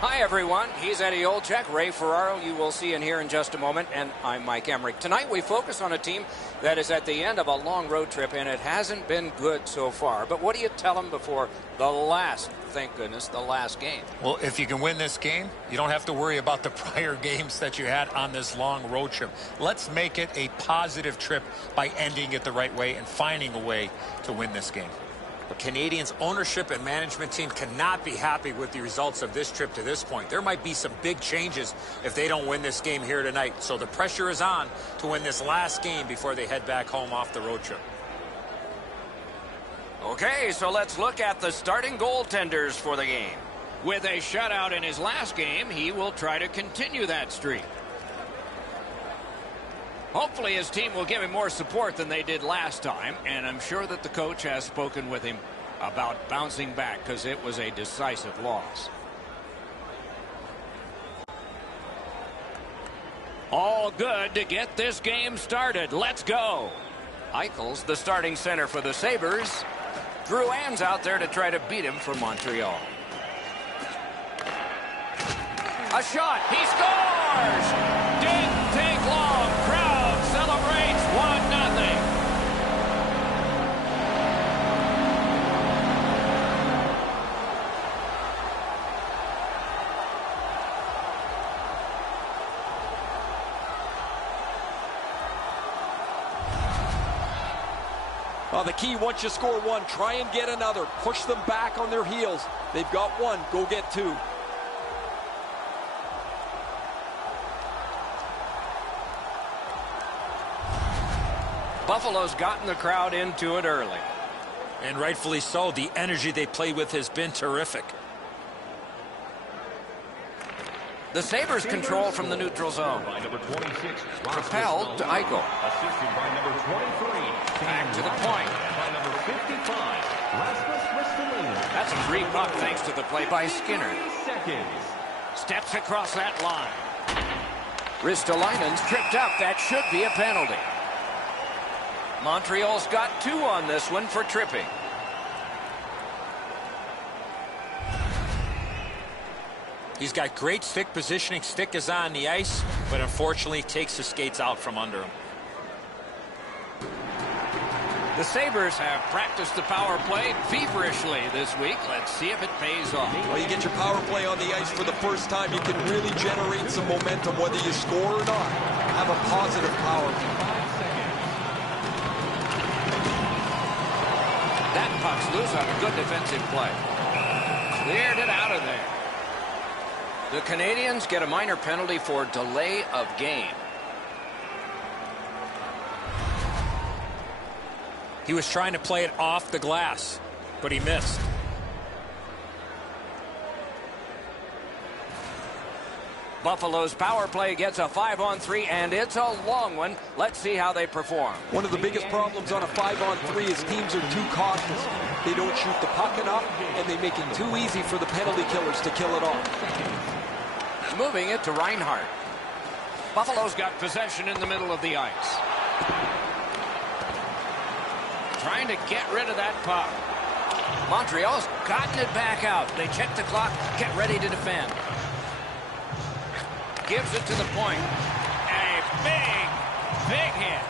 Hi, everyone. He's Eddie Olczyk. Ray Ferraro, you will see and hear in just a moment. And I'm Mike Emmerich. Tonight, we focus on a team that is at the end of a long road trip, and it hasn't been good so far. But what do you tell them before the last, thank goodness, the last game? Well, if you can win this game, you don't have to worry about the prior games that you had on this long road trip. Let's make it a positive trip by ending it the right way and finding a way to win this game. The Canadiens' ownership and management team cannot be happy with the results of this trip to this point. There might be some big changes if they don't win this game here tonight. So the pressure is on to win this last game before they head back home off the road trip. Okay, so let's look at the starting goaltenders for the game. With a shutout in his last game, he will try to continue that streak. Hopefully his team will give him more support than they did last time, and I'm sure that the coach has spoken with him about bouncing back because it was a decisive loss. All good to get this game started. Let's go. Eichel's the starting center for the Sabres. Drouin's out there to try to beat him for Montreal. A shot. He scores! Didn't take long. Crowd celebrates 1-0. The key, once you score one, try and get another. Push them back on their heels. They've got one. Go get two. Buffalo's gotten the crowd into it early. And rightfully so. The energy they play with has been terrific. The Sabres control from the neutral zone. Propelled to Eichel. Back to the point. That's a free puck thanks to the play by Skinner. Steps across that line. Ristolainen's tripped up. That should be a penalty. Montreal's got 2 on this one for tripping. He's got great stick positioning. Stick is on the ice, but unfortunately takes his skates out from under him. The Sabres have practiced the power play feverishly this week. Let's see if it pays off. Well, you get your power play on the ice for the first time. You can really generate some momentum, whether you score or not. Have a positive power play. That puck's loose on a good defensive play. Cleared it out of there. The Canadiens get a minor penalty for delay of game. He was trying to play it off the glass, but he missed. Buffalo's power play gets a 5-on-3, and it's a long one. Let's see how they perform. One of the biggest problems on a 5-on-3 is teams are too cautious. They don't shoot the puck enough, and they make it too easy for the penalty killers to kill it off. Moving it to Reinhart. Buffalo's got possession in the middle of the ice. Trying to get rid of that puck. Montreal's gotten it back out. They check the clock, get ready to defend. Gives it to the point. A big hit.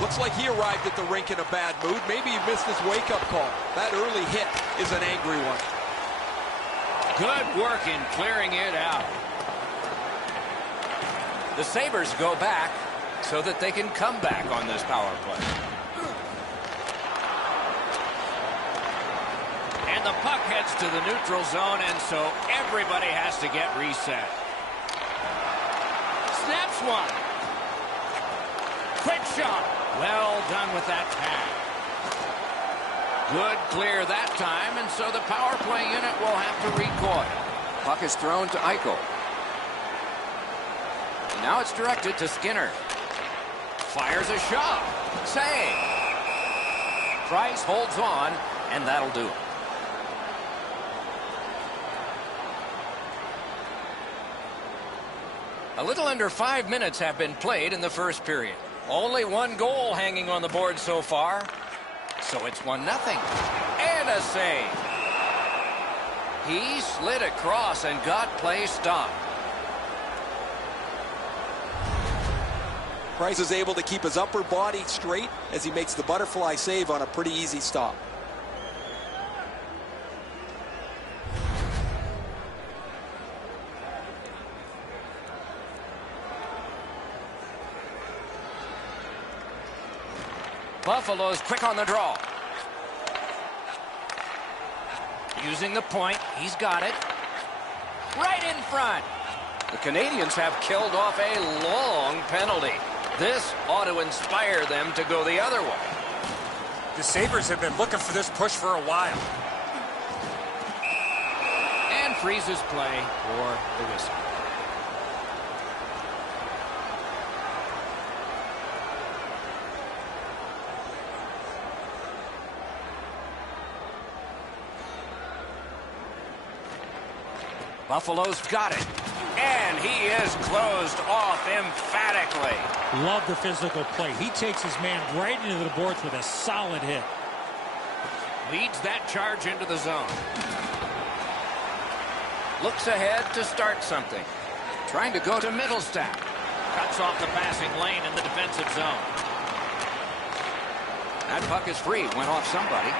Looks like he arrived at the rink in a bad mood. Maybe he missed his wake-up call. That early hit is an angry one. Good work in clearing it out. The Sabres go back so that they can come back on this power play. And the puck heads to the neutral zone, and so everybody has to get reset. Snaps one. Quick shot. Well done with that pass. Good clear that time, and so the power play unit will have to recoil. Puck is thrown to Eichel. And now it's directed to Skinner. Fires a shot. Save. Price holds on, and that'll do it. A little under 5 minutes have been played in the first period. Only one goal hanging on the board so far. So it's 1-0. And a save. He slid across and got play stopped. Price is able to keep his upper body straight as he makes the butterfly save on a pretty easy stop. Buffalo's quick on the draw. Using the point, he's got it. Right in front. The Canadians have killed off a long penalty. This ought to inspire them to go the other way. The Sabres have been looking for this push for a while. And freezes play for the whistle. Buffalo's got it. And he is closed off emphatically. Love the physical play. He takes his man right into the boards with a solid hit. Leads that charge into the zone. Looks ahead to start something. Trying to go to Mittelstadt. Cuts off the passing lane in the defensive zone. That puck is free. Went off somebody.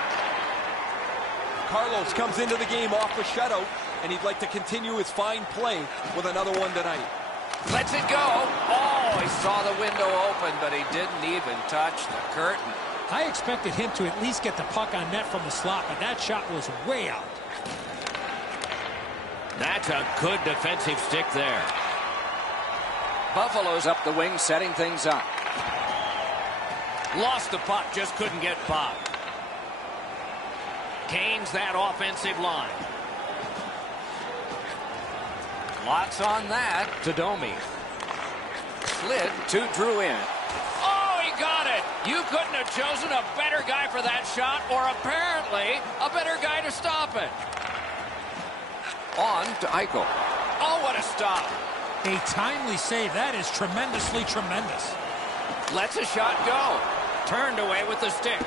Carlos comes into the game off a shutout, and he'd like to continue his fine play with another one tonight. Lets it go. Oh, he saw the window open, but he didn't even touch the curtain. I expected him to at least get the puck on net from the slot, but that shot was way out. That's a good defensive stick there. Buffalo's up the wing, setting things up. Lost the puck, just couldn't get by. Gains that offensive line. Lots on that to Domi. Slid to Drouin. Oh, he got it! You couldn't have chosen a better guy for that shot, or apparently a better guy to stop it. On to Eichel. Oh, what a stop. A timely save. That is tremendously tremendous. Lets a shot go. Turned away with the stick.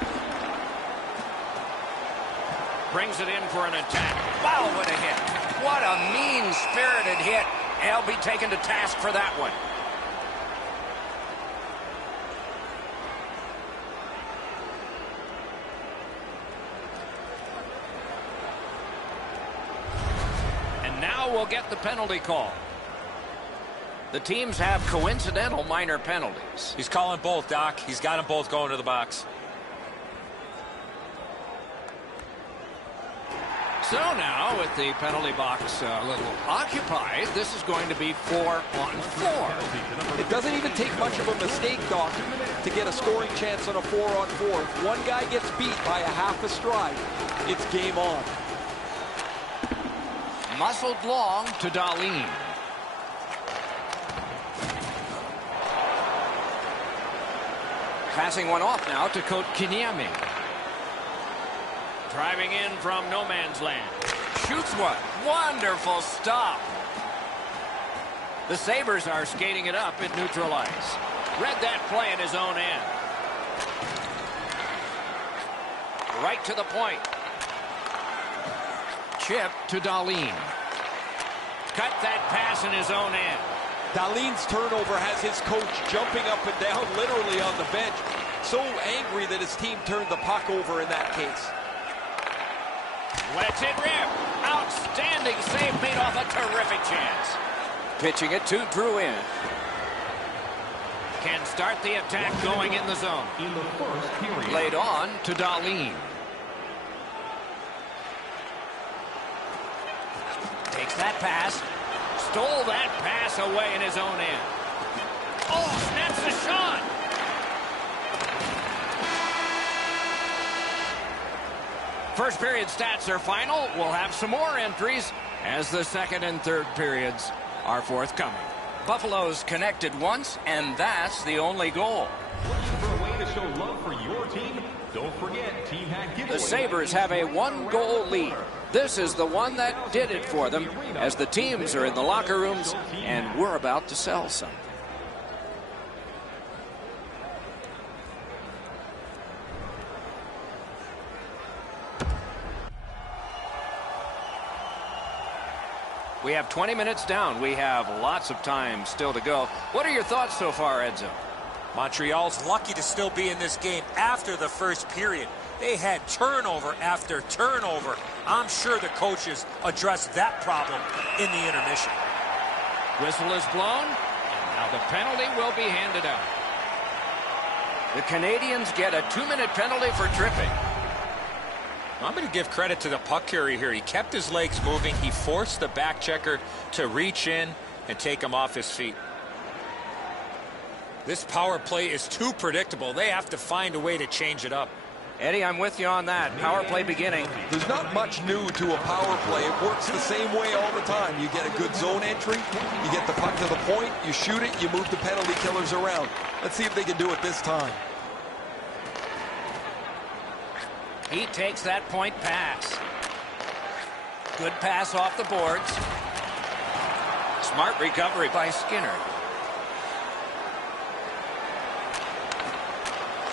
Brings it in for an attack. Wow, what a hit. What a mean-spirited hit. He'll be taken to task for that one. And now we'll get the penalty call. The teams have coincidental minor penalties. He's calling both, Doc. He's got them both going to the box. So now, with the penalty box a little occupied, this is going to be 4-on-4. It doesn't even take much of a mistake, Doc, to get a scoring chance on a 4-on-4. If one guy gets beat by a half a stride, it's game on. Muscled long to Dahlin. Passing one off now to Kotkaniemi. Driving in from no man's land. Shoots one. Wonderful stop. The Sabres are skating it up at neutral ice. Read that play in his own end. Right to the point. Chip to Dahlin. Cut that pass in his own end. Dahlin's turnover has his coach jumping up and down literally on the bench. So angry that his team turned the puck over in that case. Lets it rip. Outstanding save made off a terrific chance. Pitching it to Drouin. Can start the attack going in the zone. In the first period. Laid on to Dahlin. Takes that pass. Stole that pass away in his own end. Oh, snaps the shot. First period stats are final. We'll have some more entries as the second and third periods are forthcoming. Buffalo's connected once, and that's the only goal. Looking for a way to show love for your team? Don't forget, Team Hat giveaway. The Sabres have a one-goal lead. This is the one that did it for them as the teams are in the locker rooms, and we're about to sell some. We have 20 minutes down. We have lots of time still to go. What are your thoughts so far, Edzo? Montreal's lucky to still be in this game after the first period. They had turnover after turnover. I'm sure the coaches addressed that problem in the intermission. Whistle is blown, and now the penalty will be handed out. The Canadians get a 2-minute penalty for tripping. I'm going to give credit to the puck carrier here. He kept his legs moving. He forced the back checker to reach in and take him off his feet. This power play is too predictable. They have to find a way to change it up. Eddie, I'm with you on that. Power play beginning. There's not much new to a power play. It works the same way all the time. You get a good zone entry, you get the puck to the point, you shoot it, you move the penalty killers around. Let's see if they can do it this time. He takes that point pass. Good pass off the boards. Smart recovery by Skinner.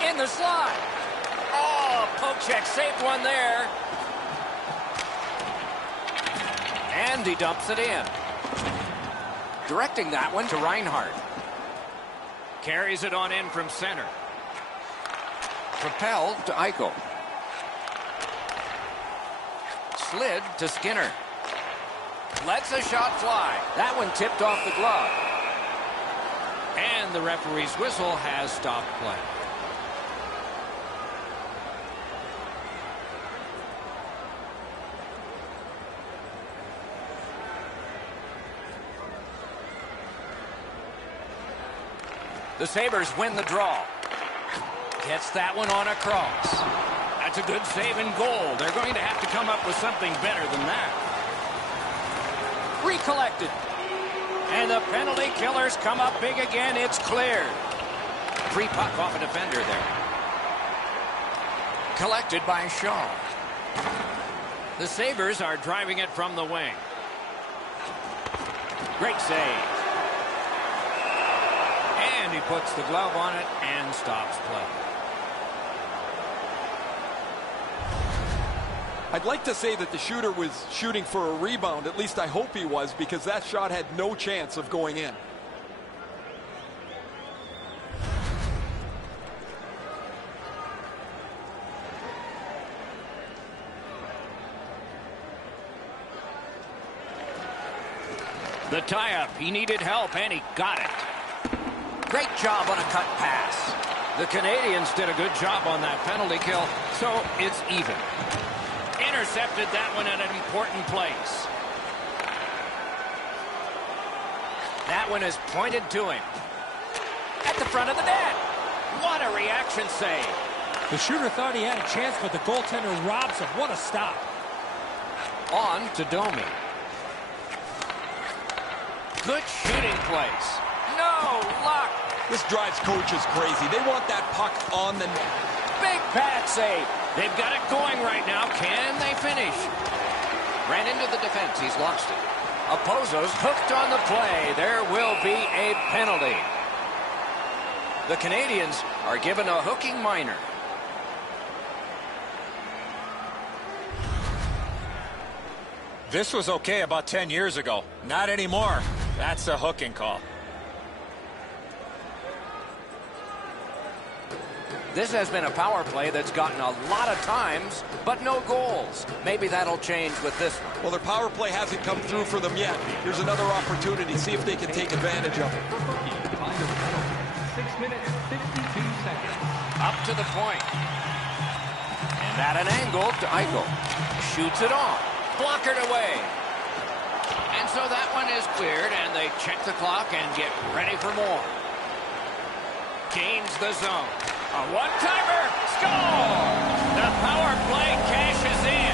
In the slot. Oh, poke check saved one there. And he dumps it in. Directing that one to Reinhart. Carries it on in from center. Propelled to Eichel. Slid to Skinner. Lets a shot fly. That one tipped off the glove. And the referee's whistle has stopped play. The Sabres win the draw. Gets that one on a cross. That's a good save and goal. They're going to have to come up with something better than that. Recollected. And the penalty killers come up big again. It's cleared. Free puck off a defender there. Collected by Shaw. The Sabres are driving it from the wing. Great save. And he puts the glove on it and stops play. I'd like to say that the shooter was shooting for a rebound. At least I hope he was, because that shot had no chance of going in. The tie-up. He needed help, and he got it. Great job on a cut pass. The Canadians did a good job on that penalty kill, so it's even. Intercepted that one at an important place. That one is pointed to him. At the front of the net. What a reaction save. The shooter thought he had a chance, but the goaltender robs him. What a stop. On to Domi. Good shooting place. No luck. This drives coaches crazy. They want that puck on the net. Big pad save. They've got it going right now. Can they finish? Ran into the defense. He's lost it. Opozo's hooked on the play. There will be a penalty. The Canadians are given a hooking minor. This was okay about 10 years ago. Not anymore. That's a hooking call. This has been a power play that's gotten a lot of times, but no goals. Maybe that'll change with this one. Well, their power play hasn't come through for them yet. Here's another opportunity. See if they can take advantage of it. 6 minutes, 52 seconds. Up to the point. And at an angle to Eichel. Shoots it off. Blockered away. And so that one is cleared, and they check the clock and get ready for more. Gains the zone. A one-timer. Score! The power play cashes in.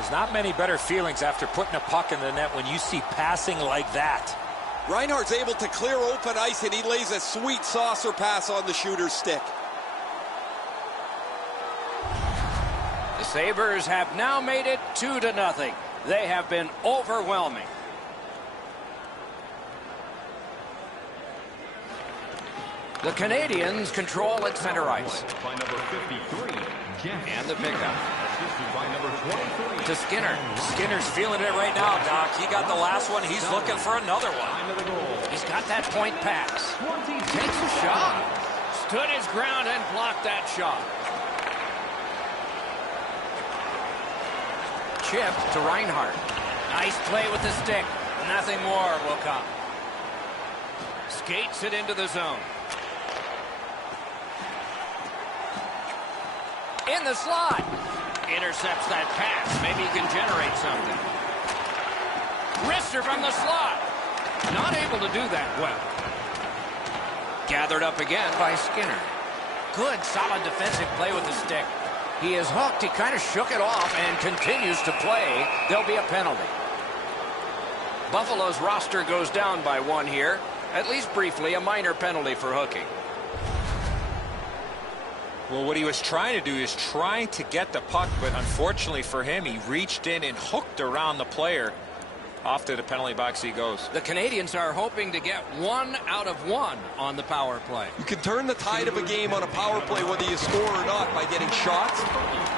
There's not many better feelings after putting a puck in the net when you see passing like that. Reinhart's able to clear open ice, and he lays a sweet saucer pass on the shooter's stick. The Sabres have now made it 2-0. They have been overwhelming. The Canadians control at center ice. By number 53, Jeff. And the pickup. Assisted by number 23. To Skinner. Skinner's feeling it right now, Doc. He got the last one. He's looking for another one. Line of the goal. He's got that point pass. 26. Takes a shot. Stood his ground and blocked that shot. Chip to Reinhart. Nice play with the stick. Nothing more will come. Skates it into the zone. In the slot. Intercepts that pass. Maybe he can generate something. Wrister from the slot. Not able to do that well. Gathered up again by Skinner. Good, solid defensive play with the stick. He is hooked. He kind of shook it off and continues to play. There'll be a penalty. Buffalo's roster goes down by one here. At least briefly, a minor penalty for hooking. Well, what he was trying to do is trying to get the puck, but unfortunately for him, he reached in and hooked around the player. Off to the penalty box he goes. The Canadians are hoping to get 1 out of 1 on the power play. You can turn the tide of a game on a power play, whether you score or not, by getting shots,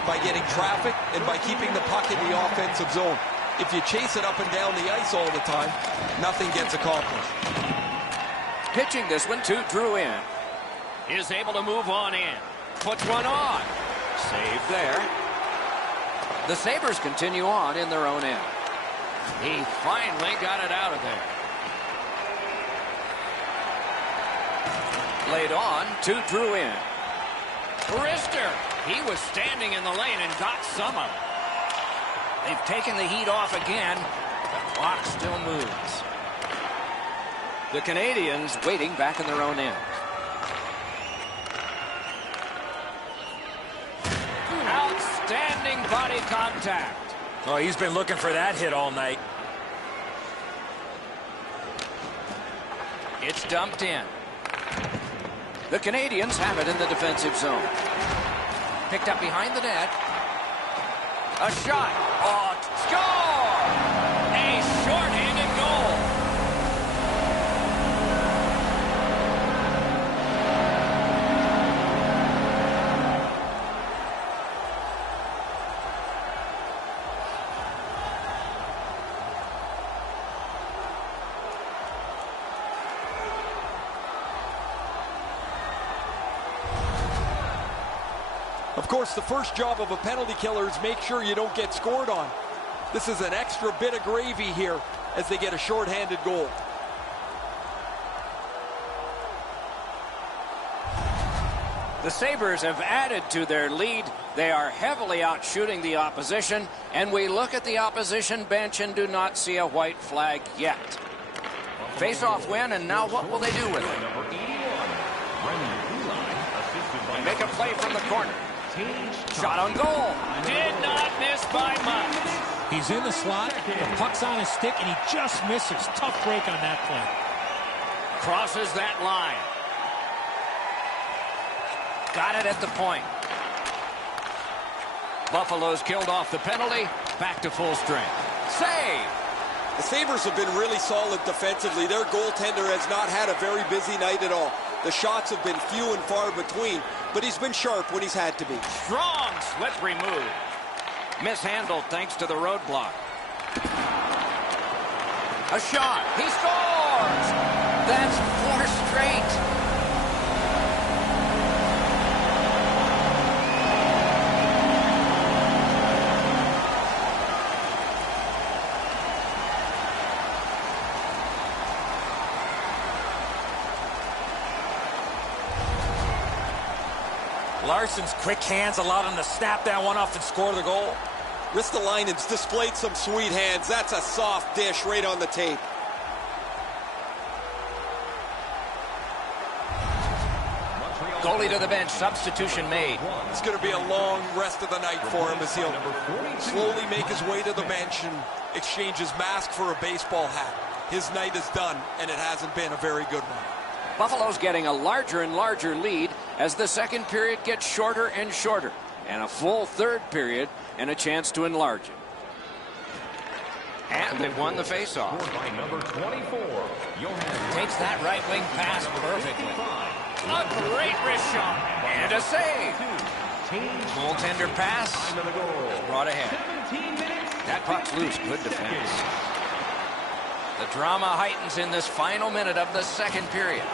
by getting traffic, and by keeping the puck in the offensive zone. If you chase it up and down the ice all the time, nothing gets accomplished. Pitching this one to Drouin. Is able to move on in. Puts one on. Save there. The Sabres continue on in their own end. He finally got it out of there. Laid on to Drouin. Wrister. He was standing in the lane and got some of it. They've taken the heat off again. The clock still moves. The Canadians waiting back in their own end. Outstanding body contact. Oh, he's been looking for that hit all night. It's dumped in. The Canadians have it in the defensive zone. Picked up behind the net. A shot. Oh, score! A short-handed goal. Of course, the first job of a penalty killer is make sure you don't get scored on. This is an extra bit of gravy here as they get a shorthanded goal. The Sabres have added to their lead. They are heavily out shooting the opposition, and we look at the opposition bench and do not see a white flag yet. Face-off win, and now what will they do with it? Number 81, Brendan Kulak, assisted by Make a play from the corner. Shot on goal. Did not miss by much. He's in the slot, the puck's on his stick, and he just misses. Tough break on that play. Crosses that line. Got it at the point. Buffalo's killed off the penalty. Back to full strength. Save. The Sabres have been really solid defensively. Their goaltender has not had a very busy night at all. The shots have been few and far between, but he's been sharp when he's had to be. Strong slippery move. Mishandled thanks to the roadblock. A shot. He scores! That's 4 straight. Larson's quick hands allowed him to snap that one off and score the goal. Ristolainen's displayed some sweet hands. That's a soft dish right on the tape. Montreal Goalie to the bench. Substitution made. It's going to be a long rest of the night for him as he'll slowly make his way to the bench and exchange his mask for a baseball hat. His night is done, and it hasn't been a very good one. Buffalo's getting a larger and larger lead as the second period gets shorter and shorter, and a full third period and a chance to enlarge it. And they've won the faceoff. By number 24, Johan Takes that right wing pass perfectly. A great wrist shot and a save. Goaltender pass brought ahead. That puck's loose. Good defense. The drama heightens in this final minute of the second period.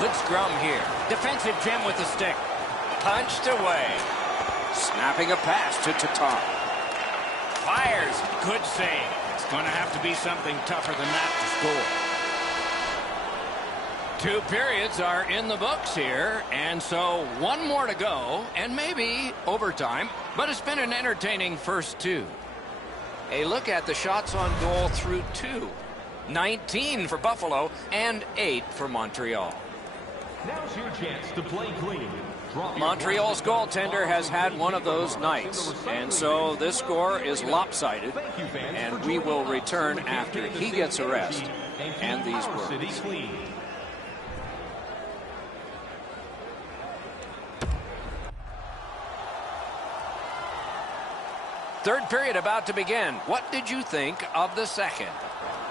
Good scrum here. Defensive gem with the stick. Punched away. Snapping a pass to Tatar. Fires. Good save. It's going to have to be something tougher than that to score. 2 periods are in the books here, and so 1 more to go, and maybe overtime, but it's been an entertaining first 2. A look at the shots on goal through 2. 19 for Buffalo and 8 for Montreal. Now's your chance to play clean. Montreal's goaltender has had one of those nights, and so this score is lopsided, and we will return after he gets a rest and these words. Third period about to begin. What did you think of the second?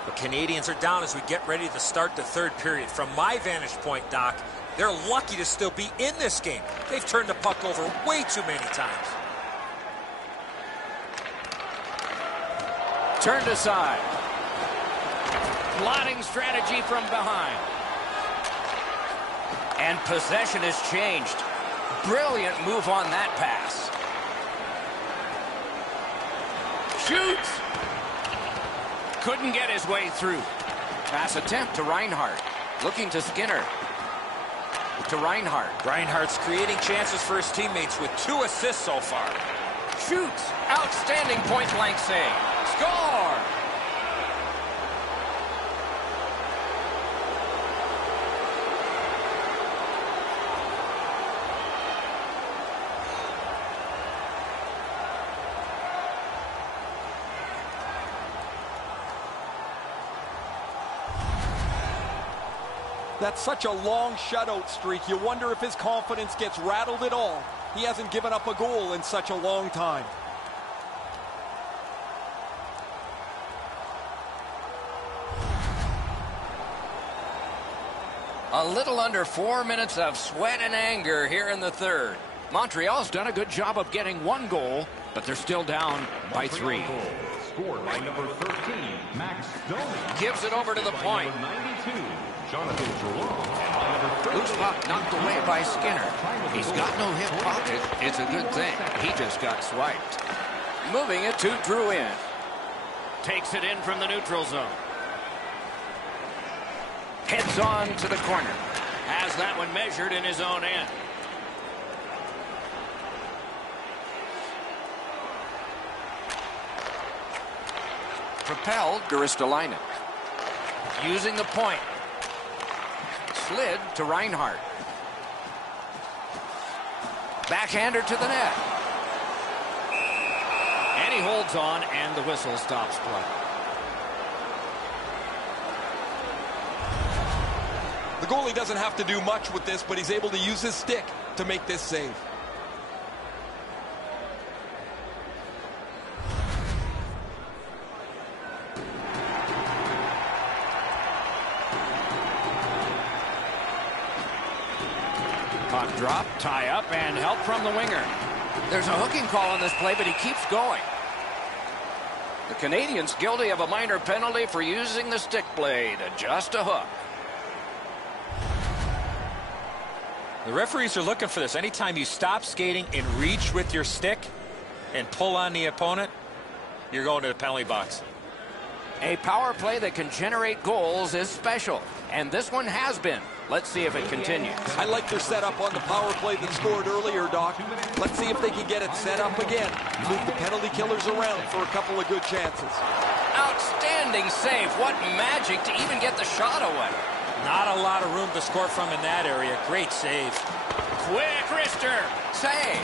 The Canadians are down as we get ready to start the third period. From my vantage point, Doc, they're lucky to still be in this game. They've turned the puck over way too many times. Turned aside. Plotting strategy from behind. And possession has changed. Brilliant move on that pass. Shoots. Couldn't get his way through. Pass attempt to Reinhart. Looking to Skinner. To Reinhart. Reinhart's creating chances for his teammates with 2 assists so far. Shoots. Outstanding point-blank save. Score! That's such a long shutout streak. You wonder if his confidence gets rattled at all. He hasn't given up a goal in such a long time. A little under 4 minutes of sweat and anger here in the third. Montreal's done a good job of getting 1 goal, but they're still down by 3. Scored by number 13, Max Domi. Gives it over to the point. By number 92, Jonathan Drouin. By number Loose puck knocked away by Skinner. He's got no hip pocket. It's a good thing. He just got swiped. Moving it to Drouin. Takes it in from the neutral zone. Heads on to the corner. Has that one measured in his own end. Propelled to Ristolainen. Using the point. Slid to Reinhart. Backhander to the net. And he holds on, and the whistle stops play. The goalie doesn't have to do much with this, but he's able to use his stick to make this save. Puck drop, tie up, and help from the winger. There's a hooking call on this play, but he keeps going. The Canadians guilty of a minor penalty for using the stick blade. Just a hook. The referees are looking for this. Anytime you stop skating and reach with your stick and pull on the opponent, you're going to the penalty box. A power play that can generate goals is special, and this one has been. Let's see if it continues. I like their setup on the power play that scored earlier, Doc. Let's see if they can get it set up again. Move the penalty killers around for a couple of good chances. Outstanding save. What magic to even get the shot away. Not a lot of room to score from in that area. Great save. Quick wrister. Save.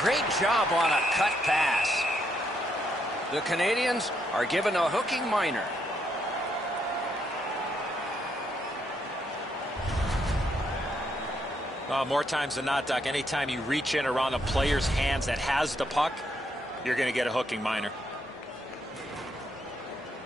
Great job on a cut pass. The Canadians are given a hooking minor. More times than not, Doc, anytime you reach in around a player's hands that has the puck, you're going to get a hooking minor.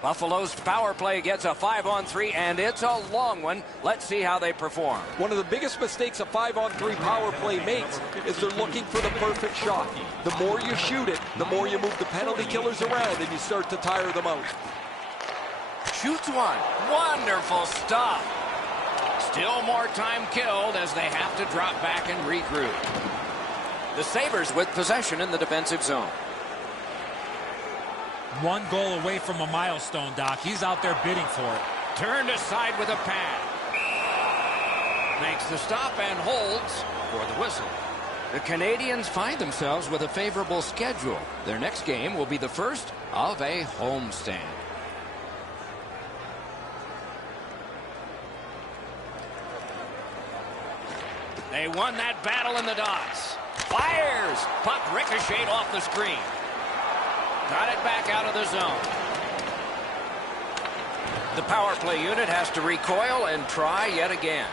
Buffalo's power play gets a 5-on-3, and it's a long one. Let's see how they perform. One of the biggest mistakes a 5-on-3 power play makes is they're looking for the perfect shot. The more you shoot it, the more you move the penalty killers around, and you start to tire them out. Shoots one. Wonderful stuff. Still more time killed as they have to drop back and regroup. The Sabres with possession in the defensive zone. One goal away from a milestone, Doc. He's out there bidding for it. Turned aside with a pad. Makes the stop and holds for the whistle. The Canadians find themselves with a favorable schedule. Their next game will be the first of a homestand. They won that battle in the dots. Fires! Puck ricocheted off the screen. Got it back out of the zone. The power play unit has to recoil and try yet again.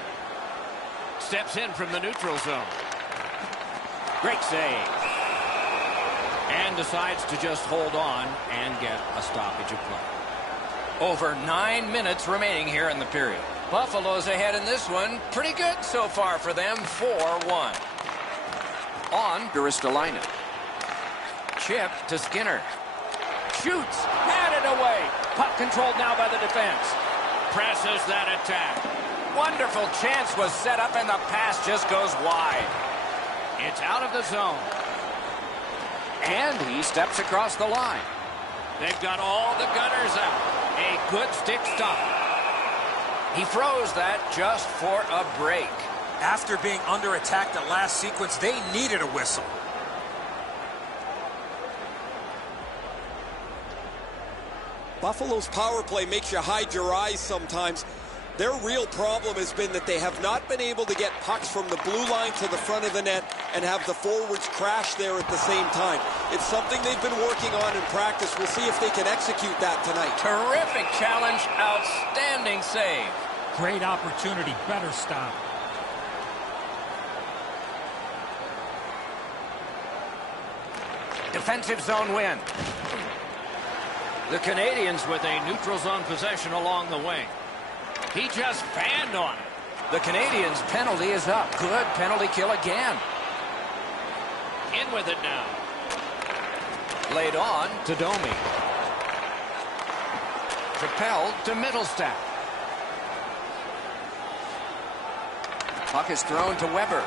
Steps in from the neutral zone. Great save. And decides to just hold on and get a stoppage of play. Over 9 minutes remaining here in the period. Buffalo's ahead in this one. Pretty good so far for them. 4-1. On to Ristolainen. Chip to Skinner. Shoots. Had it away. Puck controlled now by the defense. Presses that attack. Wonderful chance was set up and the pass just goes wide. It's out of the zone. And he steps across the line. They've got all the gunners out. A good stick stop. He froze that just for a break. After being under attack the last sequence, they needed a whistle. Buffalo's power play makes you hide your eyes sometimes. Their real problem has been that they have not been able to get pucks from the blue line to the front of the net and have the forwards crash there at the same time. It's something they've been working on in practice. We'll see if they can execute that tonight. Terrific challenge. Outstanding save. Great opportunity. Better stop. Defensive zone win. The Canadians with a neutral zone possession along the wing. He just fanned on it. The Canadians' penalty is up. Good penalty kill again. In with it now. Laid on to Domi. Propelled to Mittelstadt. Puck is thrown to Weber.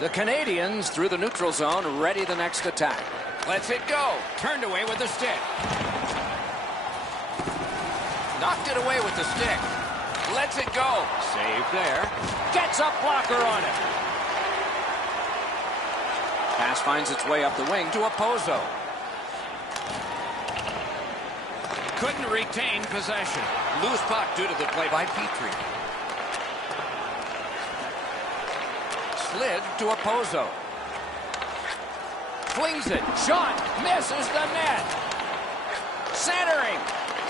The Canadians through the neutral zone, ready the next attack. Lets it go. Turned away with the stick. Knocked it away with the stick. Lets it go. Save there. Gets a blocker on it. Pass finds its way up the wing to Opozo. Couldn't retain possession. Loose puck due to the play by Petrie. Slid to Opozo. Flings it. Shot. Misses the net. Centering.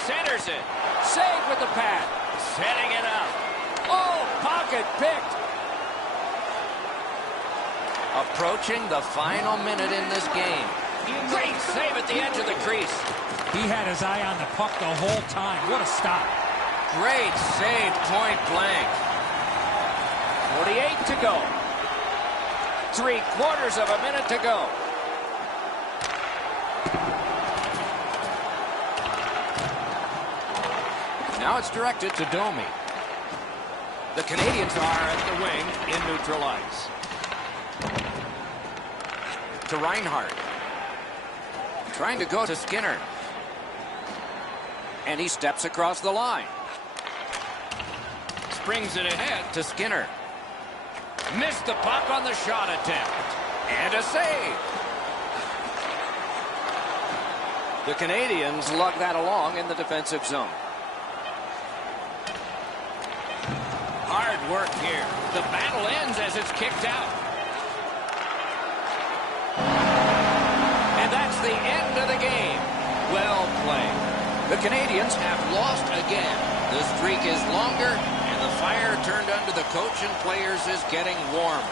Centers it. Save with the pad. Setting it up. Oh, pocket picked. Approaching the final minute in this game. Great save at the edge of the crease. He had his eye on the puck the whole time. What a stop. Great save, point blank. 48 to go. 3/4 of a minute to go. Now it's directed to Domi. The Canadians are at the wing in neutral ice. To Reinhart. Trying to go to Skinner. And he steps across the line. Springs it ahead to Skinner. Missed the puck on the shot attempt. And a save. The Canadians lug that along in the defensive zone. Hard work here. The battle ends as it's kicked out. And that's the end of the game. Well played. The Canadians have lost again. The streak is longer, and the fire turned under the coach and players is getting warmer.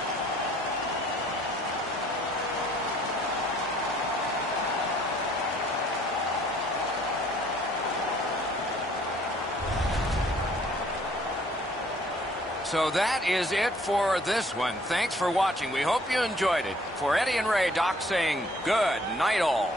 So that is it for this one. Thanks for watching. We hope you enjoyed it. For Eddie and Ray, Doc saying good night all.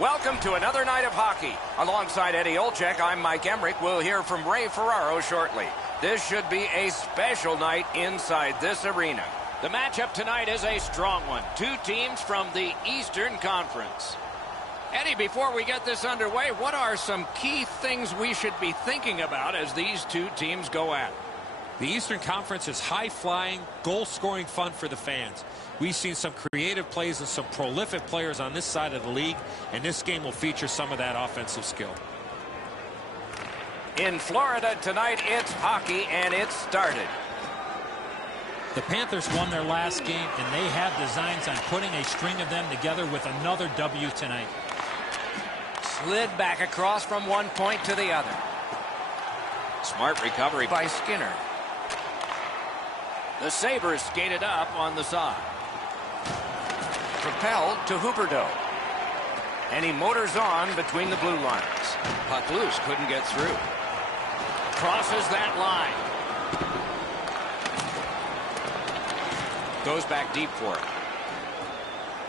Welcome to another night of hockey. Alongside Eddie Olczyk, I'm Mike Emrick. We'll hear from Ray Ferraro shortly. This should be a special night inside this arena. The matchup tonight is a strong one. Two teams from the Eastern Conference. Eddie, before we get this underway, what are some key things we should be thinking about as these two teams go at it? The Eastern Conference is high-flying, goal-scoring fun for the fans. We've seen some creative plays and some prolific players on this side of the league, and this game will feature some of that offensive skill. In Florida tonight, it's hockey, and it started. The Panthers won their last game, and they have designs on putting a string of them together with another W tonight. Slid back across from one point to the other. Smart recovery by Skinner. The Sabres skated up on the side. Propelled to Huberdeau. And he motors on between the blue lines. Puck loose, couldn't get through. Crosses that line. Goes back deep for it.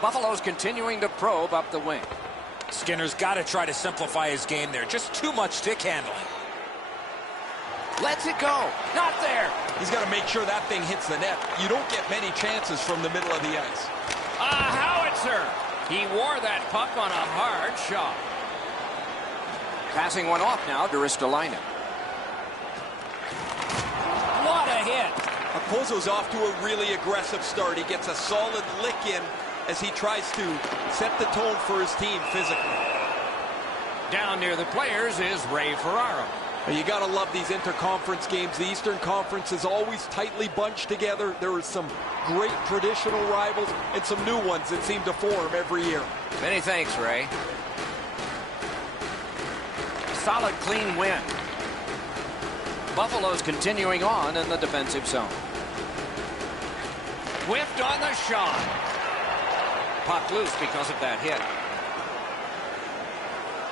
Buffalo's continuing to probe up the wing. Skinner's got to try to simplify his game there. Just too much stick handling. Lets it go. Not there. He's got to make sure that thing hits the net. You don't get many chances from the middle of the ice. A howitzer. He wore that puck on a hard shot. Passing one off now to Ristolainen. What a hit. Okposo's off to a really aggressive start. He gets a solid lick in as he tries to set the tone for his team physically. Down near the players is Ray Ferraro. You got to love these interconference games. The Eastern Conference is always tightly bunched together. There are some great traditional rivals and some new ones that seem to form every year. Many thanks, Ray. Solid, clean win. Buffalo's continuing on in the defensive zone. Whiffed on the shot. Puck loose because of that hit.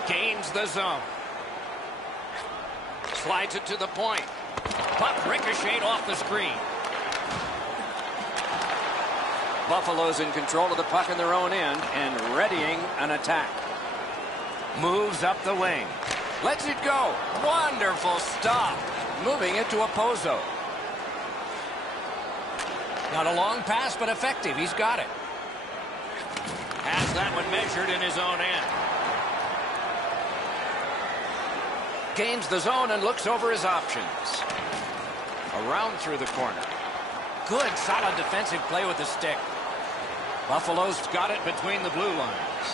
Gains the zone. Slides it to the point. Puck ricocheted off the screen. Buffalo's in control of the puck in their own end and readying an attack. Moves up the wing. Lets it go. Wonderful stop. Moving it to Opozo. Not a long pass, but effective. He's got it. Has that one measured in his own end. Gains the zone and looks over his options. Around through the corner. Good, solid defensive play with the stick. Buffalo's got it between the blue lines.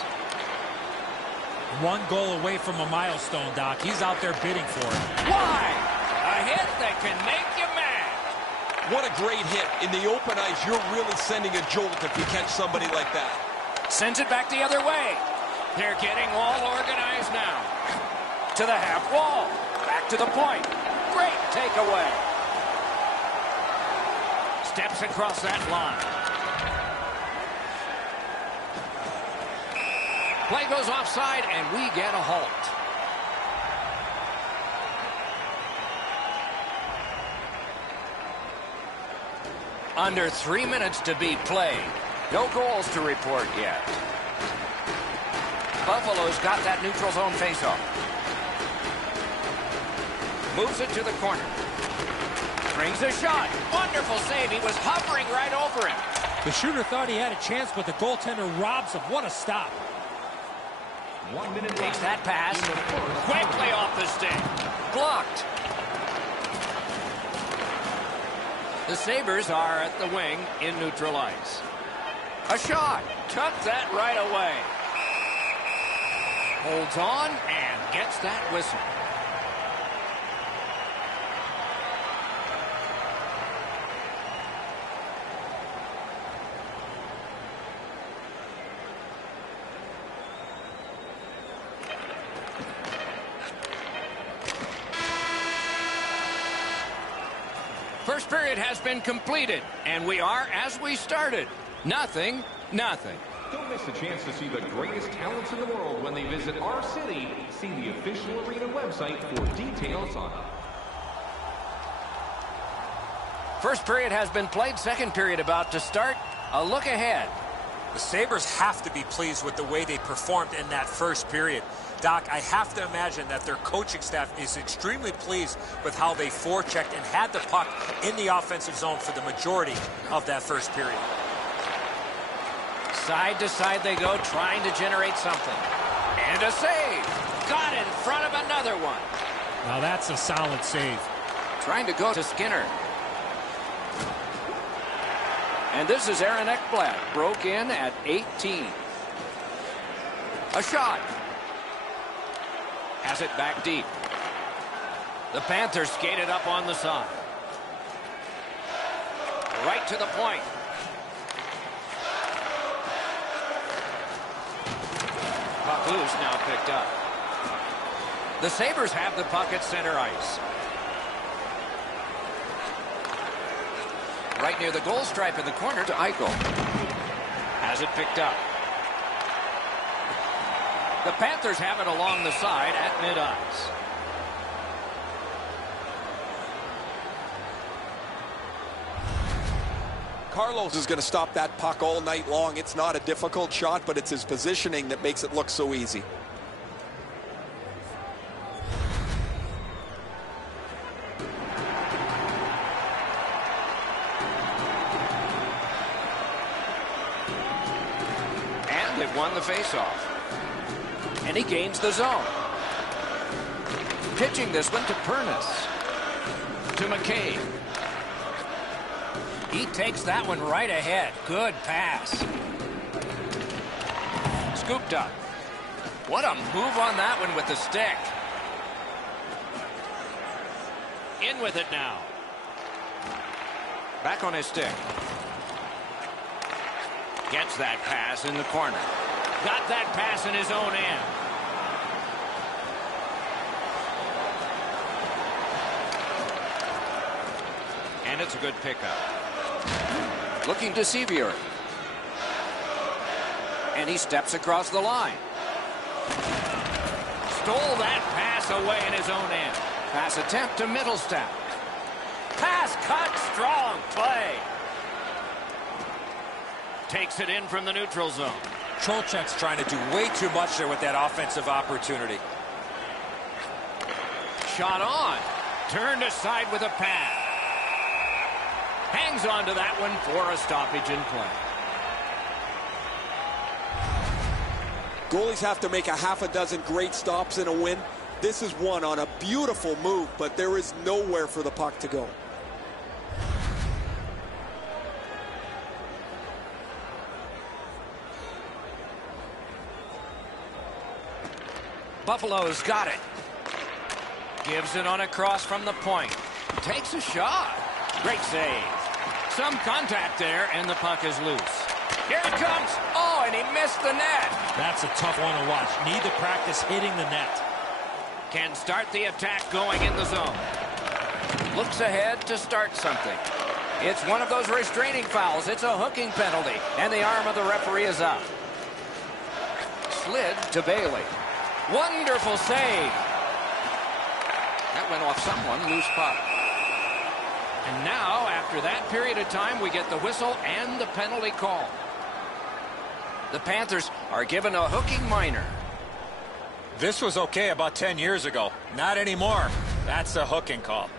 One goal away from a milestone, Doc. He's out there bidding for it. Why? A hit that can make you mad. What a great hit. In the open ice, you're really sending a jolt if you catch somebody like that. Sends it back the other way. They're getting all organized now. To the half wall. Back to the point. Great takeaway. Steps across that line. Play goes offside, and we get a halt. Under 3 minutes to be played. No goals to report yet. Buffalo's got that neutral zone faceoff. Moves it to the corner. Brings a shot. Wonderful save. He was hovering right over him. The shooter thought he had a chance, but the goaltender robs him. What a stop. 1 minute Takes that pass. Quickly off the stick. Blocked. The Sabres are at the wing in neutral ice. A shot. Took that right away. Holds on and gets that whistle. First period has been completed, and we are as we started. 0-0. Don't miss a chance to see the greatest talents in the world when they visit our city. See the official arena website for details on it. First period has been played. Second period about to start. A look ahead. The Sabres have to be pleased with the way they performed in that first period. Doc, I have to imagine that their coaching staff is extremely pleased with how they forechecked and had the puck in the offensive zone for the majority of that first period. Side to side they go, trying to generate something. And a save. Got in front of another one. Now that's a solid save. Trying to go to Skinner. And this is Aaron Ekblad. Broke in at 18. A shot. Has it back deep. The Panthers skated up on the side. Right to the point. Puck loose, now picked up. The Sabres have the puck at center ice. Right near the goal stripe in the corner to Eichel. Has it picked up. The Panthers have it along the side at mid-ice. Carlos is going to stop that puck all night long. It's not a difficult shot, but it's his positioning that makes it look so easy. And they've won the faceoff. And he gains the zone. Pitching this one to Pernis. To McCabe. He takes that one right ahead. Good pass. Scooped up. What a move on that one with the stick. In with it now. Back on his stick. Gets that pass in the corner. Got that pass in his own end. And it's a good pickup. Looking to Sevier. And he steps across the line. Stole that pass away in his own end. Pass attempt to Mittelstadt. Pass cut, strong play. Takes it in from the neutral zone. Trocheck's trying to do way too much there with that offensive opportunity. Shot on. Turned aside with a pass. Hangs on to that one for a stoppage in play. Goalies have to make a half a dozen great stops in a win. This is one on a beautiful move, but there is nowhere for the puck to go. Buffalo's got it. Gives it on a cross from the point. Takes a shot. Great save. Some contact there, and the puck is loose. Here it comes. Oh, and he missed the net. That's a tough one to watch. Need to practice hitting the net. Can start the attack going in the zone. Looks ahead to start something. It's one of those restraining fouls. It's a hooking penalty, and the arm of the referee is up. Slid to Bailey. Wonderful save. That went off someone, loose puck. And now, after that period of time, we get the whistle and the penalty call. The Panthers are given a hooking minor. This was okay about 10 years ago. Not anymore. That's a hooking call.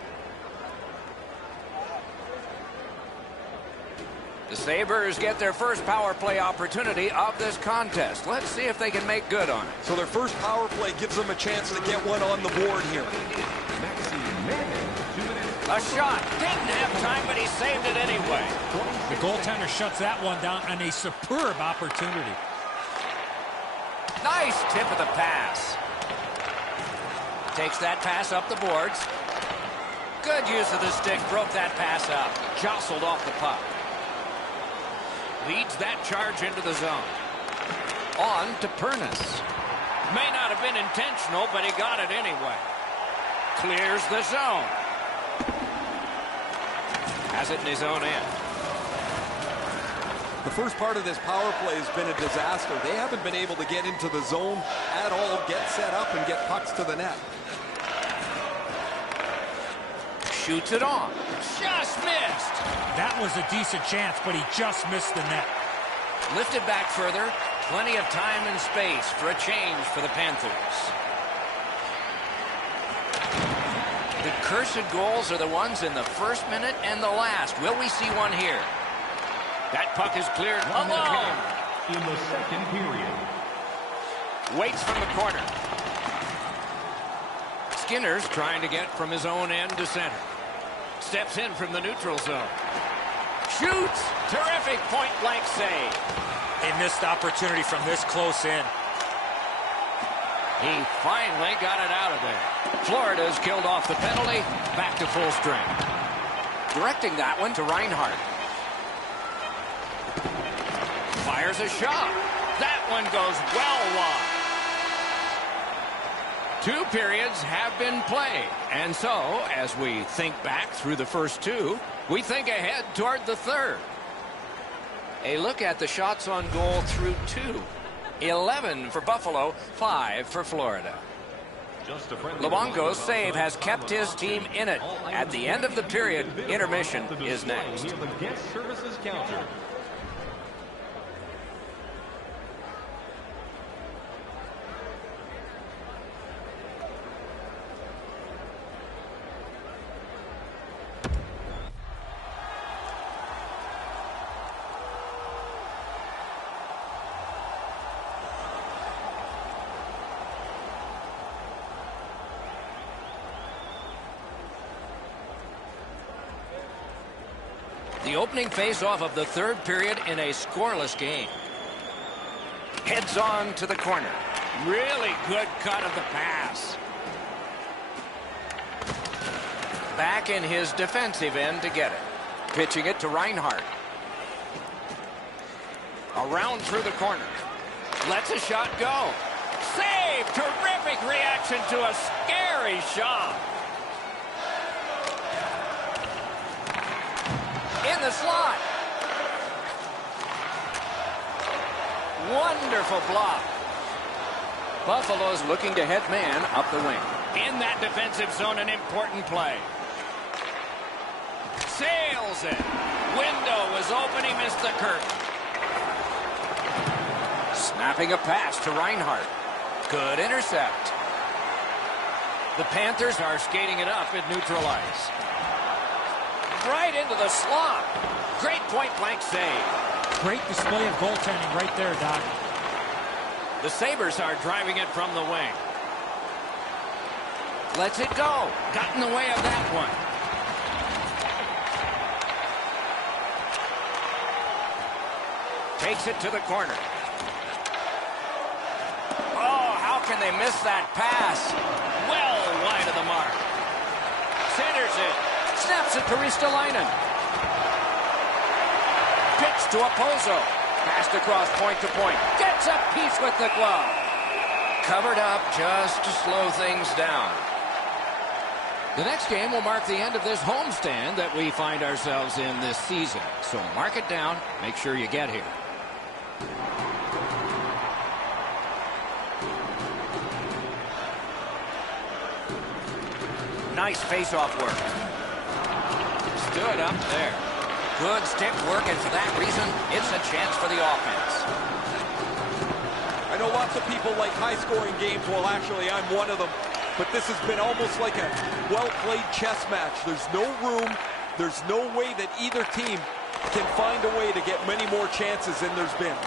The Sabres get their first power play opportunity of this contest. Let's see if they can make good on it. So their first power play gives them a chance to get one on the board here. A shot. Didn't have time, but he saved it anyway. The goaltender shuts that one down on a superb opportunity. Nice tip of the pass. Takes that pass up the boards. Good use of the stick. Broke that pass up. Jostled off the puck. Leads that charge into the zone. On to Pernis. May not have been intentional, but he got it anyway. Clears the zone. Has it in his own end. The first part of this power play has been a disaster. They haven't been able to get into the zone at all, get set up, and get pucks to the net. Shoots it on. Just missed. That was a decent chance, but he just missed the net. Lifted back further. Plenty of time and space for a change for the Panthers. The cursed goals are the ones in the first minute and the last. Will we see one here? That puck is cleared alone. In the second period. Waits from the corner. Skinner's Trying to get from his own end to center. Steps in from the neutral zone. Shoots. Terrific point-blank save. A missed opportunity from this close in. He finally got it out of there. Florida's killed off the penalty. Back to full strength. directing that one to Reinhart. Fires a shot. That one goes well wide. 2 periods have been played. And so, as we think back through the first 2, we think ahead toward the third. A look at the shots on goal through 2. 11 for Buffalo, 5 for Florida. Luongo's save has kept his team in it. At the end of the period, intermission is next. The opening face-off of the third period in a scoreless game. Heads on to the corner. Really good cut of the pass. Back in his defensive end to get it. Pitching it to Reinhart. Around through the corner. Lets a shot go. Save! Terrific reaction to a scary shot. In the slot. Wonderful block. Buffalo's looking to head man up the wing. In that defensive zone, an important play. Sails it. Window was open. He missed the curtain. Snapping a pass to Reinhardt. Good intercept. The Panthers are skating it up at neutral ice. Right into the slot. Great point-blank save. Great display of goaltending right there, Doc. The Sabres are driving it from the wing. Lets it go. Got in the way of that one. Takes it to the corner. Oh, how can they miss that pass? Well wide of the mark. Centers it. Snaps it to Ristolainen. Pitch to Opozo. Passed across point to point. Gets a piece with the glove. Covered up just to slow things down. The next game will mark the end of this homestand that we find ourselves in this season. So mark it down. Make sure you get here. Nice face-off work. Stood up there. Good stick work, and for that reason, it's a chance for the offense. I know lots of people like high-scoring games. Well, actually, I'm one of them. But this has been almost like a well-played chess match. There's no room. There's no way that either team can find a way to get many more chances than there's been.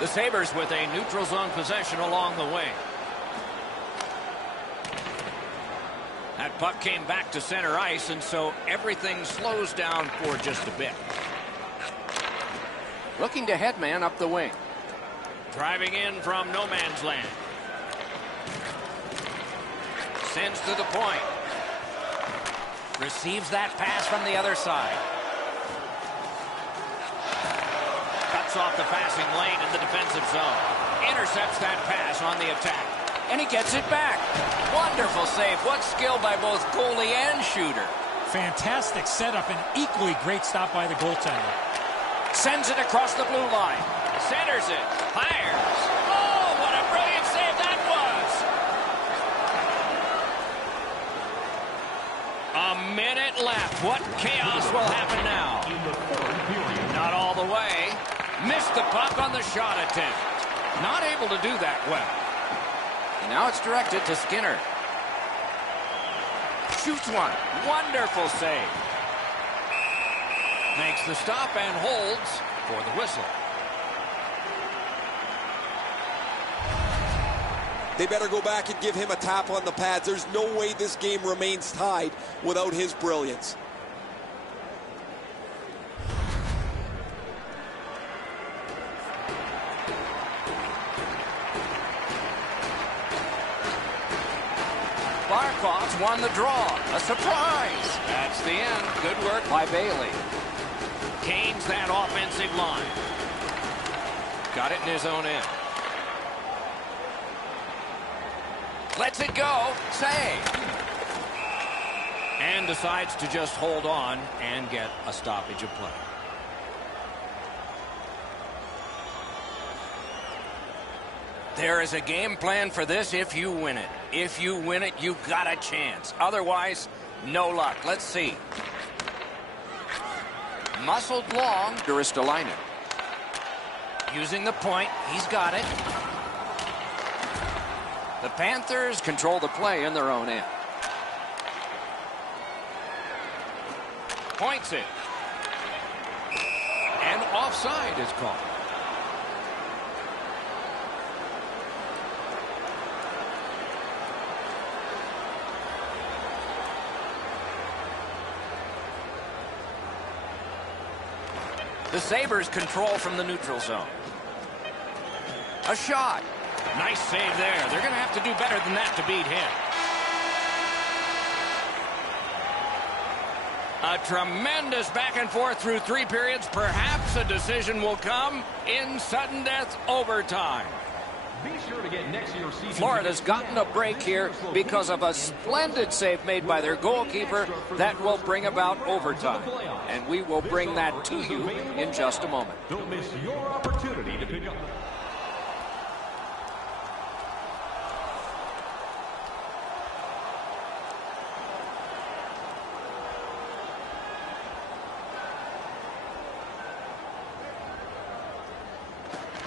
The Sabres with a neutral zone possession along the wing. That puck came back to center ice, and so everything slows down for just a bit. Looking to head man up the wing. Driving in from no man's land. Sends to the point. Receives that pass from the other side. Cuts off the passing lane in the defensive zone. Intercepts that pass on the attack. And he gets it back. Wonderful save. What skill by both goalie and shooter. Fantastic setup and equally great stop by the goaltender. Sends it across the blue line. Centers it. Fires. Oh, what a brilliant save that was. A minute left. What chaos will happen now? Not all the way. Missed the puck on the shot attempt. Not able to do that well. Now it's directed to Skinner. Shoots one. Wonderful save. Makes the stop and holds for the whistle. They better go back and give him a tap on the pads. There's no way this game remains tied without his brilliance. Barkov's won the draw. A surprise. That's the end. Good work By Bailey. Gains that offensive line. Got it in his own end. Lets it go. Save. And decides to just hold on and get a stoppage of play. There is a game plan for this if you win it. If you win it, you got a chance. Otherwise, no luck. Let's see. Muscled long to Ristolainen. Using the point. He's got it. The Panthers control the play in their own end. Points it. And offside is called. The Sabres control from the neutral zone. A shot. Nice save there. They're going to have to do better than that to beat him. A tremendous back and forth through 3 periods. Perhaps a decision will come in sudden death overtime. Be sure to get next year's season. Florida's gotten a break here because of a splendid save made by their goalkeeper that will bring about overtime. And we will bring that to you in just a moment. Don't miss your opportunity to pick up.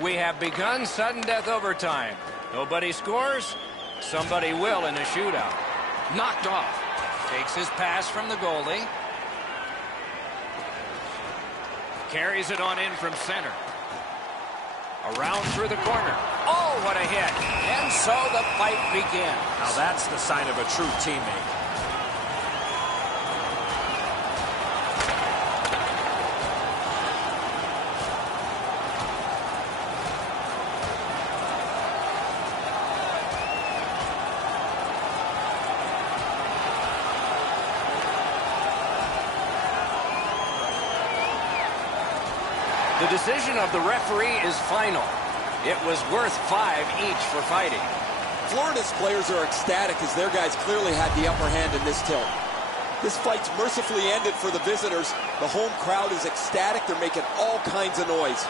We have begun sudden death overtime. Nobody scores. Somebody will in a shootout. Knocked off. Takes his pass from the goalie. Carries it on in from center. Around through the corner. Oh, what a hit. And so the fight begins. Now that's the sign of a true teammate. The decision of the referee is final. It was worth 5 each for fighting. Florida's players are ecstatic as their guys clearly had the upper hand in this tilt. This fight's mercifully ended for the visitors. The home crowd is ecstatic. They're making all kinds of noise.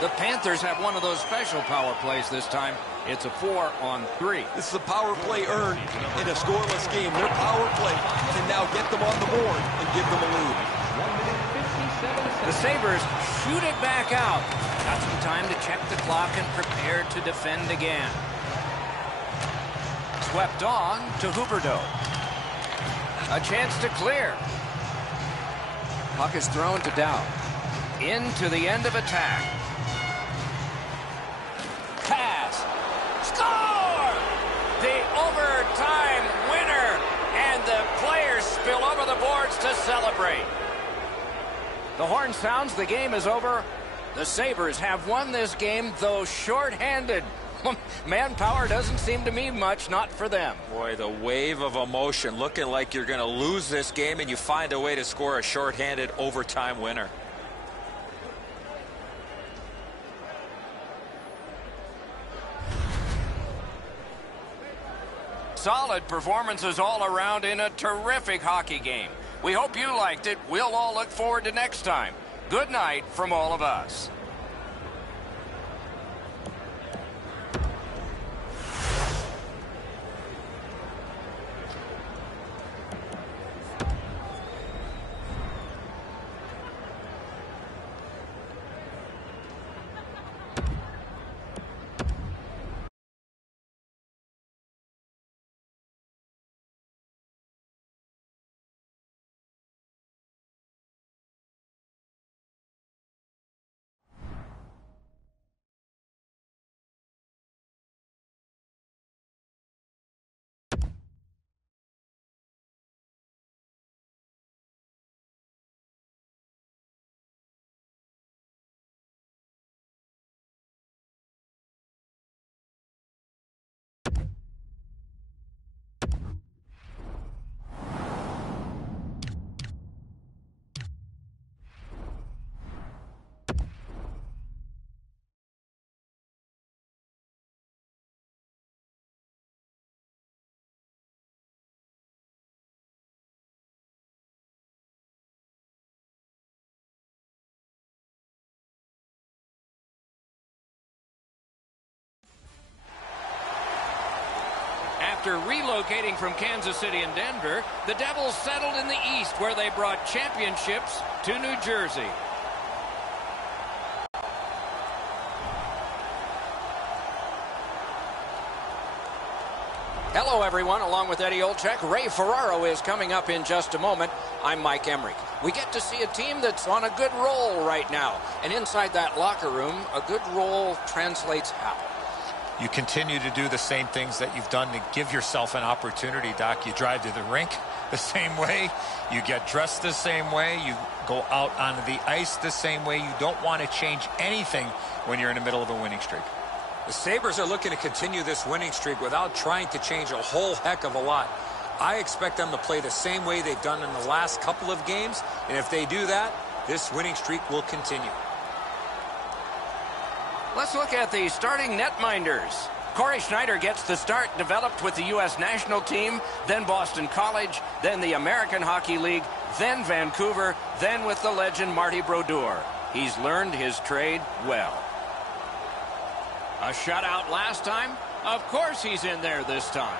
The Panthers have one of those special power plays this time. It's a 4-on-3. This is a power play earned in a scoreless game. Their power play can now get them on the board and give them a lead. The Sabres shoot it back out. Got some time to check the clock and prepare to defend again. Swept on to Huberdeau. A chance to clear. Puck is thrown to Dow. Into the end of attack. Pass. Score! The overtime winner. And the players spill over the boards to celebrate. The horn sounds. The game is over. The Sabres have won this game, though short-handed. Manpower doesn't seem to mean much, not for them. Boy, the wave of emotion, looking like you're going to lose this game, and you find a way to score a short-handed overtime winner. Solid performances all around in a terrific hockey game. We hope you liked it. We'll all look forward to next time. Good night from all of us. After relocating from Kansas City and Denver, the Devils settled in the East, where they brought championships to New Jersey. Hello, everyone. Along with Eddie Olczyk, Ray Ferraro is coming up in just a moment. I'm Mike Emrick. We get to see a team that's on a good roll right now. And inside that locker room, a good roll translates how? You continue to do the same things that you've done to give yourself an opportunity, Doc. You drive to the rink the same way. You get dressed the same way. You go out onto the ice the same way. You don't want to change anything when you're in the middle of a winning streak. The Sabres are looking to continue this winning streak without trying to change a whole heck of a lot. I expect them to play the same way they've done in the last couple of games, and if they do that, this winning streak will continue. Let's look at the starting netminders. Corey Schneider gets the start, developed with the U.S. national team, then Boston College, then the American Hockey League, then Vancouver, then with the legend Marty Brodeur. He's learned his trade well. A shutout last time? Of course he's in there this time.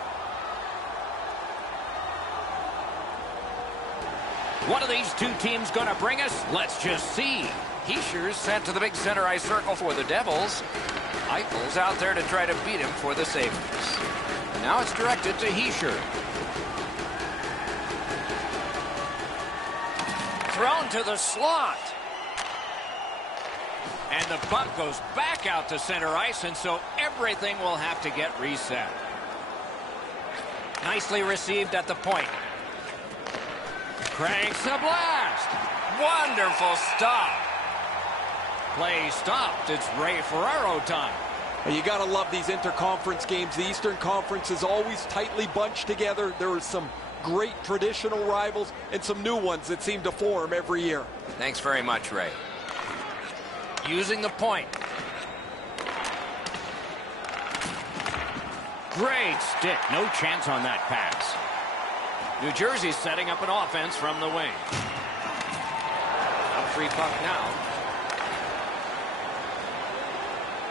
What are these two teams going to bring us? Let's just see. Hischier's sent to the big center ice circle for the Devils. Eichel's out there to try to beat him for the Sabres. And now it's directed to Hischier. Thrown to the slot. And the puck goes back out to center ice, and so everything will have to get reset. Nicely received at the point. Cranks a blast. Wonderful stop. Play stopped. It's Ray Ferraro time. You got to love these interconference games. The Eastern Conference is always tightly bunched together. There are some great traditional rivals and some new ones that seem to form every year. Thanks very much, Ray. Using the point. Great stick. No chance on that pass. New Jersey setting up an offense from the wing. Up free puck now.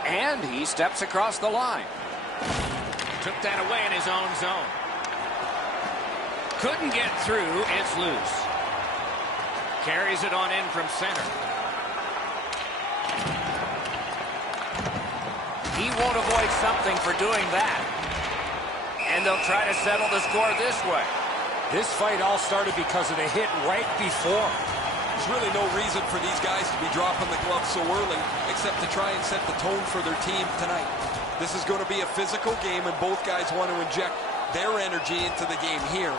And he steps across the line. Took that away in his own zone. Couldn't get through. It's loose. Carries it on in from center. He won't avoid something for doing that. And they'll try to settle the score this way. This fight all started because of the hit right before. There's really no reason for these guys to be dropping the gloves so early, except to try and set the tone for their team tonight. This is going to be a physical game, and both guys want to inject their energy into the game here,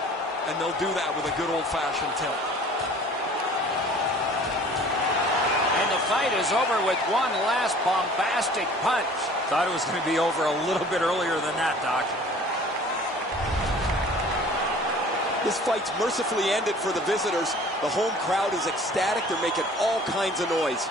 and they'll do that with a good old-fashioned tilt. And the fight is over with one last bombastic punch. Thought it was going to be over a little bit earlier than that, Doc. This fight's mercifully ended for the visitors. The home crowd is ecstatic. They're making all kinds of noise.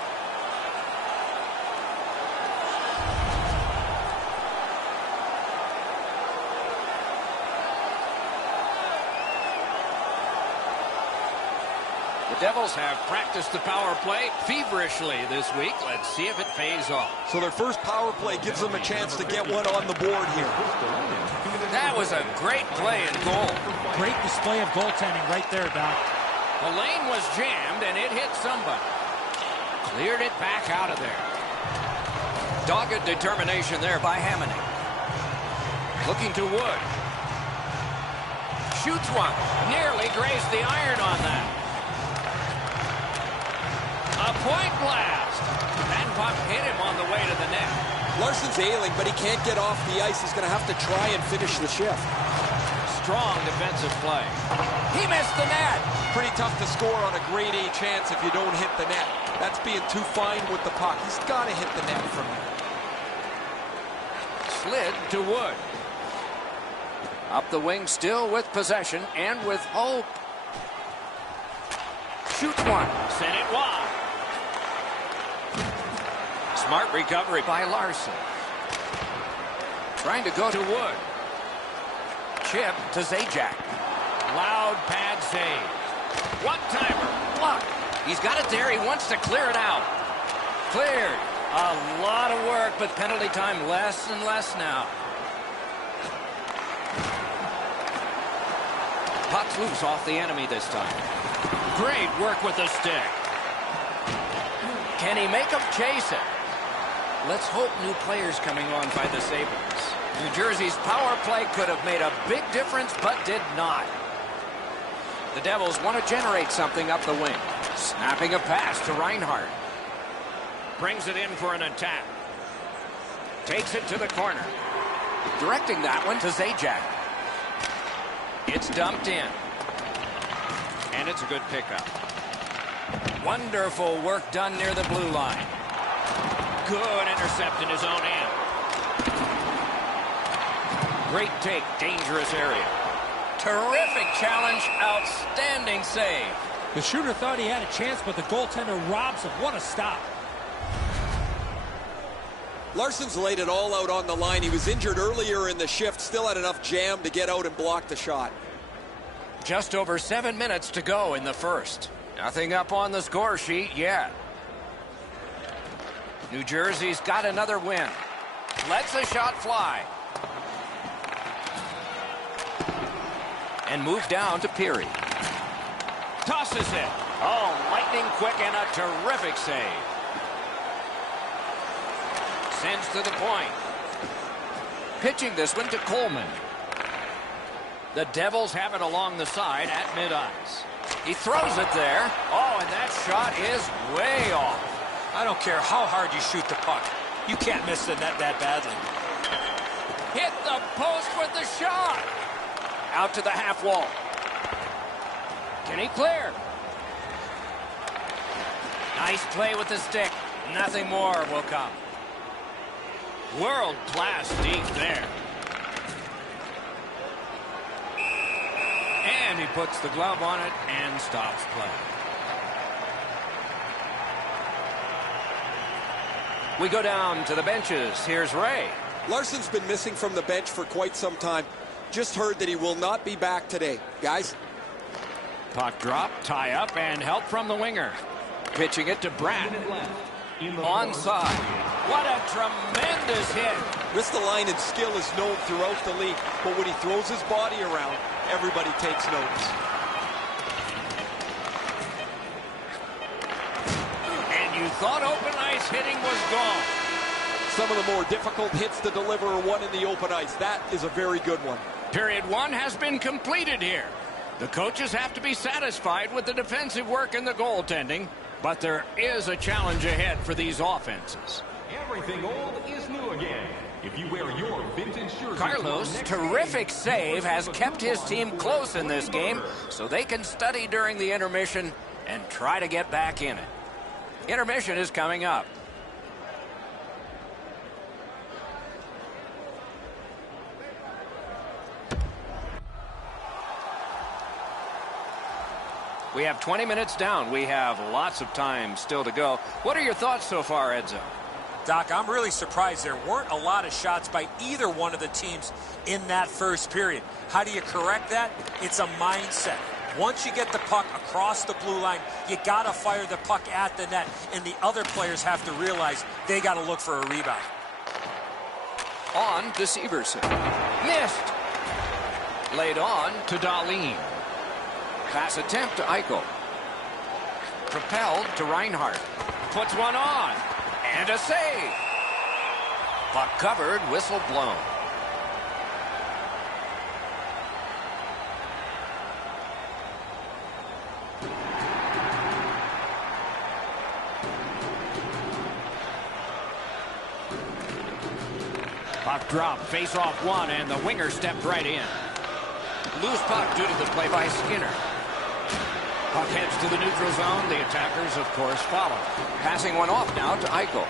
The Devils have practiced the power play feverishly this week. Let's see if it pays off. So their first power play gives them a chance to get one on the board here. That was a great play in goal. Great display of goaltending right there, Doc. The lane was jammed, and it hit somebody. Cleared it back out of there. Dogged determination there by Hamonic. Looking to Wood. Shoots one. Nearly grazed the iron on that. A point blast. That puck hit him on the way to the net. Larson's ailing, but he can't get off the ice. He's going to have to try and finish the shift. Strong defensive play. He missed the net. Pretty tough to score on a grade A chance if you don't hit the net. That's being too fine with the puck. He's got to hit the net from there. Slid to Wood. Up the wing still with possession and with hope. Shoots one. Sent it wide. Smart recovery by Larson. Trying to go to Wood. Chip to Zajac. Loud pad save. One-timer. Blocked. He's got it there. He wants to clear it out. Cleared. A lot of work, but penalty time less and less now. Puck's loose off the enemy this time. Great work with the stick. Can he make him chase it? Let's hope new players coming on by the Sabres. New Jersey's power play could have made a big difference, but did not. The Devils want to generate something up the wing. Snapping a pass to Reinhart. Brings it in for an attack. Takes it to the corner. Directing that one to Zajac. It's dumped in. And it's a good pickup. Wonderful work done near the blue line. Good intercept in his own end. Great take, dangerous area. Terrific challenge. Outstanding save. The shooter thought he had a chance, but the goaltender robs him. What a stop. Larson's laid it all out on the line. He was injured earlier in the shift, still had enough jam to get out and block the shot. Just over 7 minutes to go in the first. Nothing up on the score sheet yet. New Jersey's got another win. Lets a shot fly. And move down to Peary. Tosses it. Oh, lightning quick and a terrific save. Sends to the point. Pitching this one to Coleman. The Devils have it along the side at mid-ice. He throws it there. Oh, and that shot is way off. I don't care how hard you shoot the puck. You can't miss the net that badly. Hit the post with the shot. Out to the half wall. Can he clear? Nice play with the stick. Nothing more will come. World-class deep there. And he puts the glove on it and stops play. We go down to the benches. Here's Ray. Larson's been missing from the bench for quite some time. Just heard that he will not be back today. Guys? Puck drop, tie up, and help from the winger. Pitching it to Brad. Onside. What a tremendous hit. Ristolainen's skill is known throughout the league, but when he throws his body around, everybody takes notice. And you thought open ice hitting was gone. Some of the more difficult hits to deliver are one in the open ice. That is a very good one. Period one has been completed here. The coaches have to be satisfied with the defensive work and the goaltending, but there is a challenge ahead for these offenses. Everything old is new again. If you wear your vintage jersey, Carlos' terrific save has kept his team close in this game, so they can study during the intermission and try to get back in it. Intermission is coming up. We have 20 minutes down. We have lots of time still to go. What are your thoughts so far, Edzo? Doc, I'm really surprised there weren't a lot of shots by either one of the teams in that first period. How do you correct that? It's a mindset. Once you get the puck across the blue line, you got to fire the puck at the net, and the other players have to realize they got to look for a rebound. On to Severson. Missed. Laid on to Dahlin. Pass attempt to Eichel. Propelled to Reinhart. Puts one on. And a save. Puck covered, whistle blown. Puck drop, face off one, and the winger stepped right in. Loose puck due to the play by Skinner. Puck heads to the neutral zone. The attackers, of course, follow. Passing one off now to Eichel.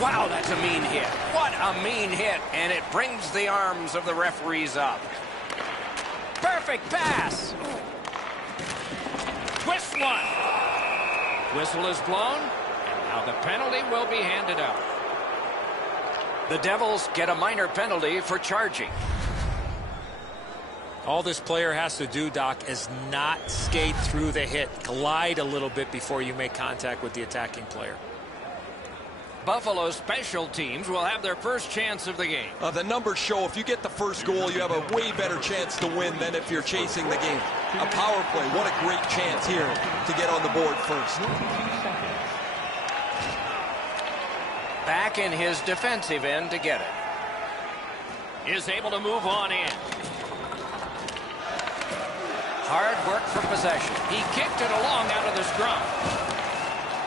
Wow, that's a mean hit. What a mean hit. And it brings the arms of the referees up. Perfect pass. Twist one. Whistle is blown. And now the penalty will be handed out. The Devils get a minor penalty for charging. All this player has to do, Doc, is not skate through the hit. Glide a little bit before you make contact with the attacking player. Buffalo's special teams will have their first chance of the game. The numbers show if you get the first goal, you have a way better chance to win than if you're chasing the game. A power play, what a great chance here to get on the board first. Back in his defensive end to get it. Is able to move on in. Hard work for possession. He kicked it along out of the scrum.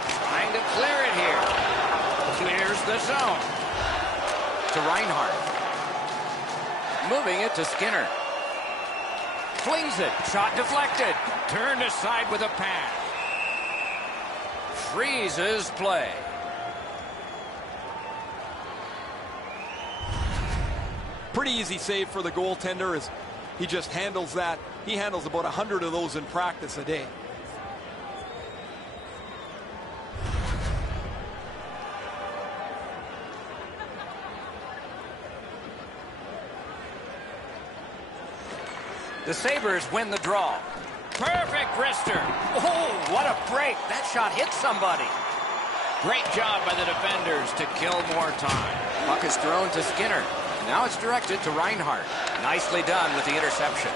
Trying to clear it here. Clears the zone. To Reinhart. Moving it to Skinner. Flings it. Shot deflected. Turned aside with a pass. Freezes play. Pretty easy save for the goaltender as He just handles that. He handles about 100 of those in practice a day. The Sabres win the draw. Perfect wrister. Oh, what a break. That shot hit somebody. Great job by the defenders to kill more time. Puck is thrown to Skinner. Now it's directed to Reinhart. Nicely done with the interception.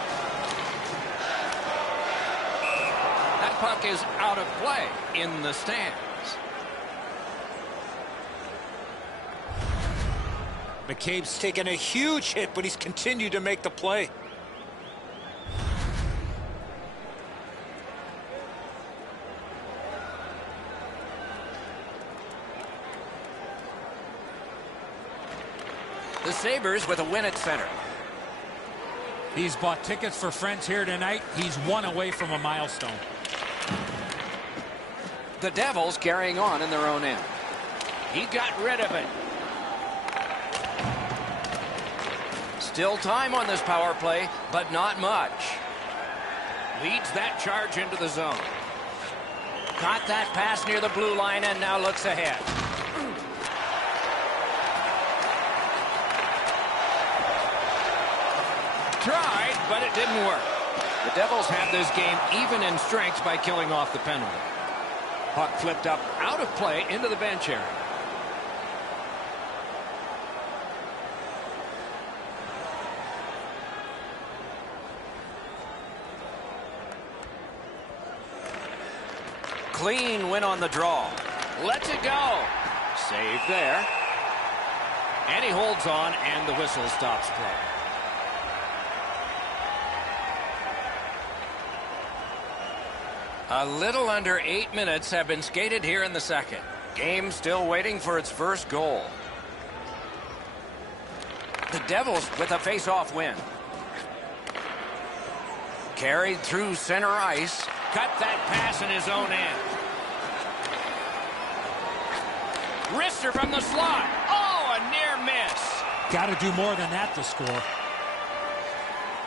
That puck is out of play in the stands. McCabe's taken a huge hit, but he's continued to make the play. The Sabres with a win at center. He's bought tickets for friends here tonight. He's one away from a milestone. The Devils carrying on in their own end. He got rid of it. Still time on this power play, but not much. Leads that charge into the zone. Got that pass near the blue line and now looks ahead. Tried, but it didn't work. The Devils have this game even in strength by killing off the penalty. Puck flipped up out of play into the bench area. Clean win on the draw. Lets it go. Save there. And he holds on, and the whistle stops play. A little under 8 minutes have been skated here in the second. Game still waiting for its first goal. The Devils with a face-off win. Carried through center ice. Cut that pass in his own end. Wrister from the slot. Oh, a near miss. Got to do more than that to score.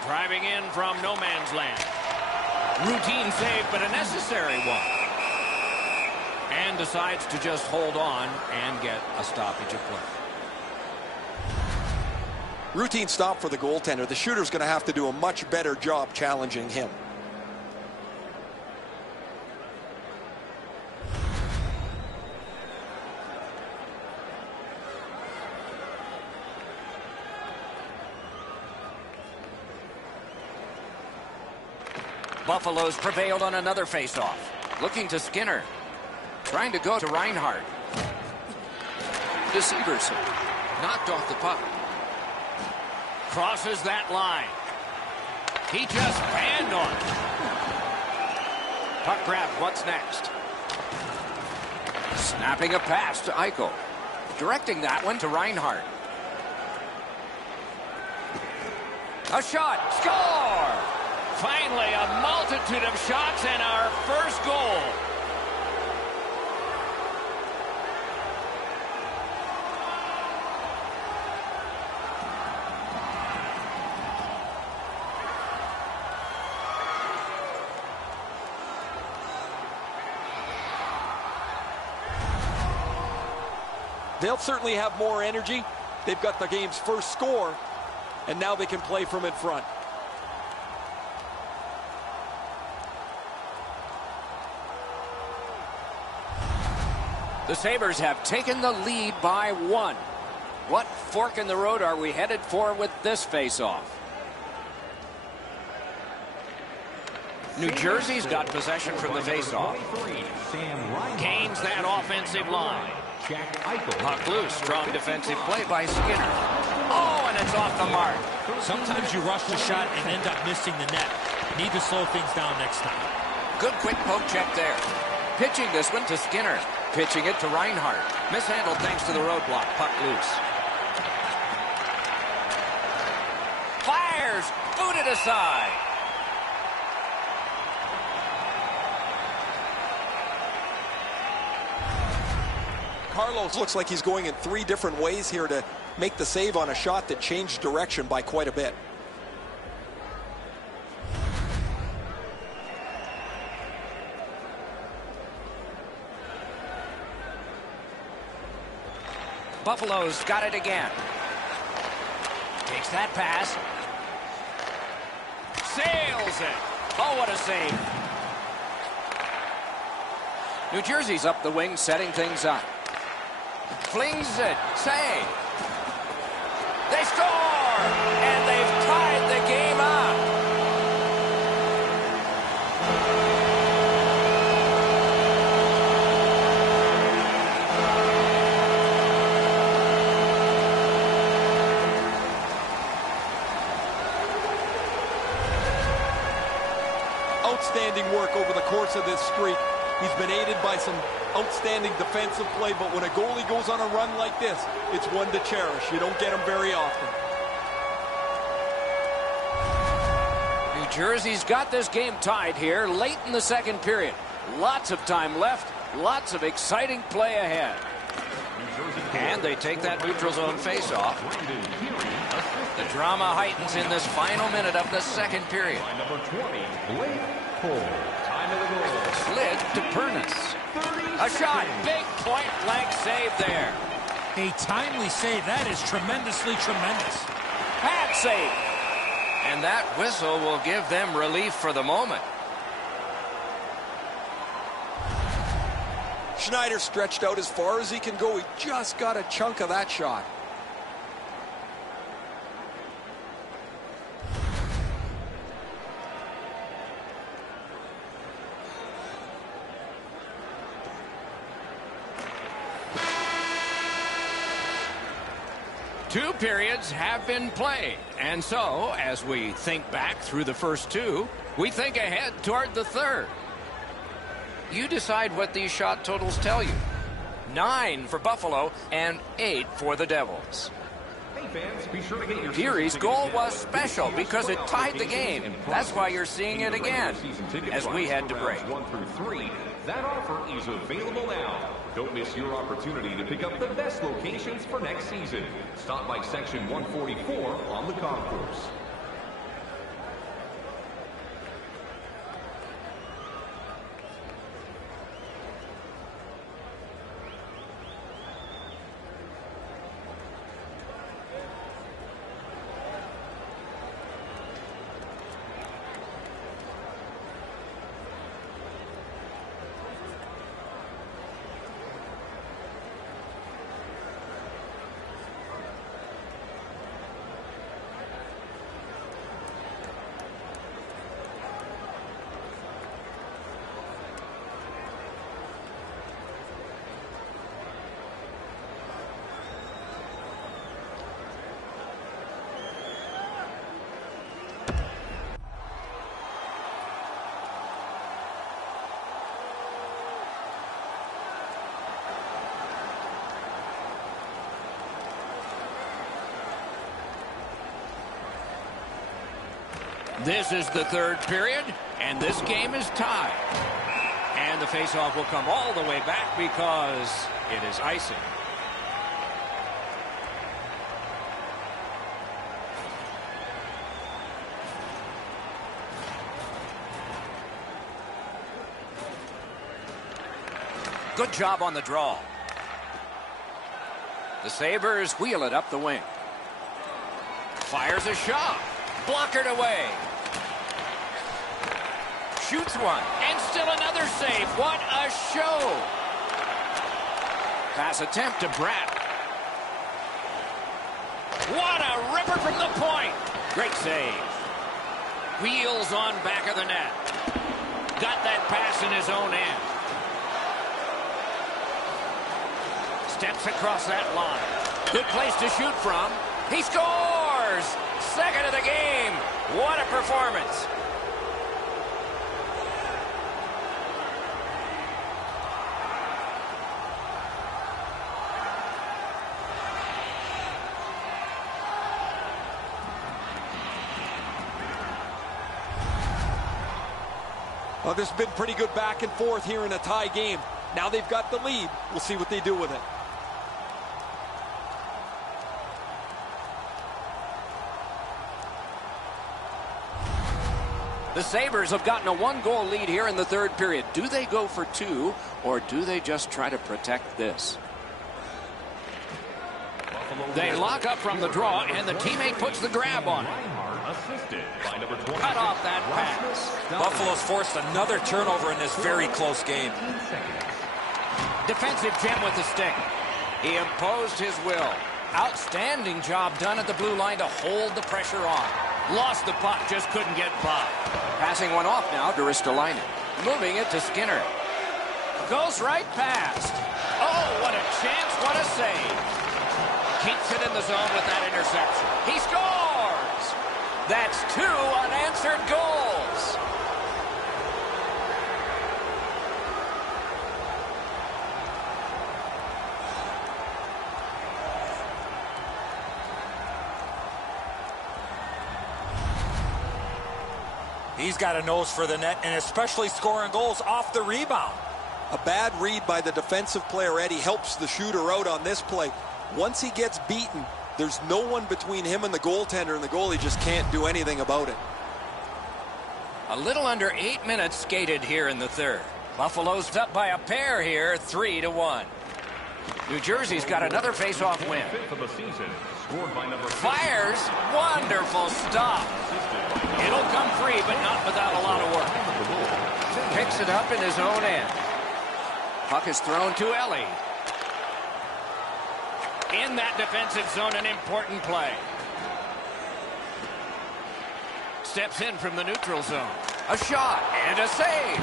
Driving in from no man's land. Routine save, but a necessary one. And decides to just hold on and get a stoppage of play. Routine stop for the goaltender. The shooter's going to have to do a much better job challenging him. Buffalo's prevailed on another faceoff. Looking to Skinner. Trying to go to Reinhart. To Severson. Knocked off the puck. Crosses that line. He just banned on it. Puck grab. What's next? Snapping a pass to Eichel. Directing that one to Reinhart. A shot. Score! Finally, a multitude of shots and our first goal. They'll certainly have more energy. They've got the game's first score, and now they can play from in front. The Sabres have taken the lead by 1. What fork in the road are we headed for with this face-off? New Jersey's got possession from the face-off. Gains that offensive line. Puck loose. Strong defensive play by Skinner. Oh, and it's off the mark. Sometimes you rush the shot and end up missing the net. Need to slow things down next time. Good quick poke check there. Pitching this one to Skinner. Pitching it to Reinhart. Mishandled thanks to the roadblock. Puck loose. Fires. Booted aside. Carlos looks like he's going in 3 different ways here to make the save on a shot that changed direction by quite a bit. Buffalo's got it again. Takes that pass. Sails it. Oh, what a save. New Jersey's up the wing, setting things up. Flings it. Save. They score! And they've tied the game up. Outstanding work over the course of this streak. He's been aided by some outstanding defensive play, but when a goalie goes on a run like this, it's one to cherish. You don't get them very often. New Jersey's got this game tied here late in the second period. Lots of time left. Lots of exciting play ahead. And they take that neutral zone face-off. The drama heightens in this final minute of the second period. Number 20, Blake Cole. Time of the goal. Slid to Pernis. A shot. Big point-blank save there. A timely save. That is tremendously tremendous. Pad save. And that whistle will give them relief for the moment. Schneider stretched out as far as he can go. He just got a chunk of that shot. Two periods have been played. And so, as we think back through the first two, we think ahead toward the third. You decide what these shot totals tell you. 9 for Buffalo and 8 for the Devils. Hey fans, be sure to get your Erie's goal was special because it tied the game. That's why you're seeing it again as we head to break. 1 through 3. That offer is available now. Don't miss your opportunity to pick up the best locations for next season. Stop by section 144 on the concourse. This is the third period, and this game is tied. And the faceoff will come all the way back because it is icing. Good job on the draw. The Sabres wheel it up the wing. Fires a shot. Blockered away. Shoots one. And still another save. What a show. Pass attempt to Bratt. What a ripper from the point. Great save. Wheels on back of the net. Got that pass in his own end. Steps across that line. Good place to shoot from. He scores! Second of the game. What a performance. Well, there's been pretty good back and forth here in a tie game. Now they've got the lead. We'll see what they do with it. The Sabres have gotten a one-goal lead here in the third period. Do they go for two, or do they just try to protect this? They lock up from the draw, and the teammate puts the grab on it. Cut off that pass. Buffalo's forced another turnover in this very close game. Defensive gem with the stick. He imposed his will. Outstanding job done at the blue line to hold the pressure on. Lost the puck, just couldn't get by. Passing one off now to Ristolainen. Moving it to Skinner. Goes right past. Oh, what a chance, what a save. Keeps it in the zone with that interception. He scores! That's 2 unanswered goals. He's got a nose for the net, and especially scoring goals off the rebound. A bad read by the defensive player, Eddie, helps the shooter out on this play. Once he gets beaten, there's no one between him and the goaltender, and the goalie just can't do anything about it. A little under 8 minutes skated here in the third. Buffalo's up by a pair here, 3-1. New Jersey's got another face-off win. Fires, wonderful stop. It'll come free, but not without a lot of work. Picks it up in his own end. Puck is thrown to Ellie. In that defensive zone, an important play. Steps in from the neutral zone. A shot and a save.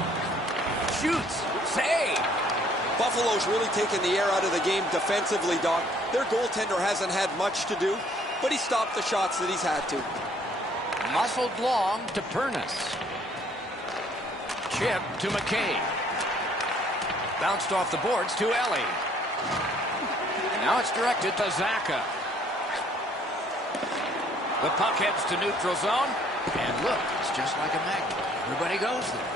Shoots, save. Buffalo's really taken the air out of the game defensively, Doc. Their goaltender hasn't had much to do, but he stopped the shots that he's had to. Muscled long to Pernas. Chip to McCabe. Bounced off the boards to Ellie. Now it's directed to Zacha. The puck heads to neutral zone. And look, it's just like a magnet. Everybody goes there.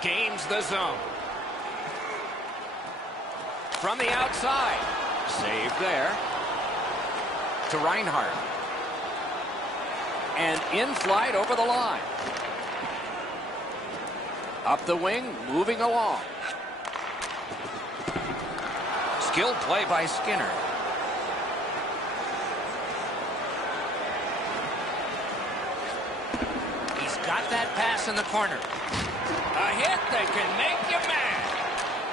Gains the zone. From the outside. Saved there. To Reinhart. And in flight over the line. Up the wing, moving along. Skilled play by Skinner. He's got that pass in the corner. A hit that can make you mad.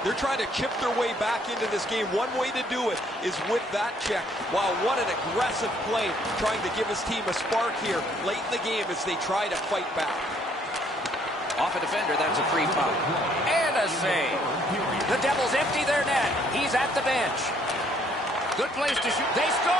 They're trying to chip their way back into this game. One way to do it is with that check. Wow, what an aggressive play, trying to give his team a spark here late in the game as they try to fight back. Off a defender, that's a free puck. And a save. The Devils empty their net. He's at the bench. Good place to shoot. They score!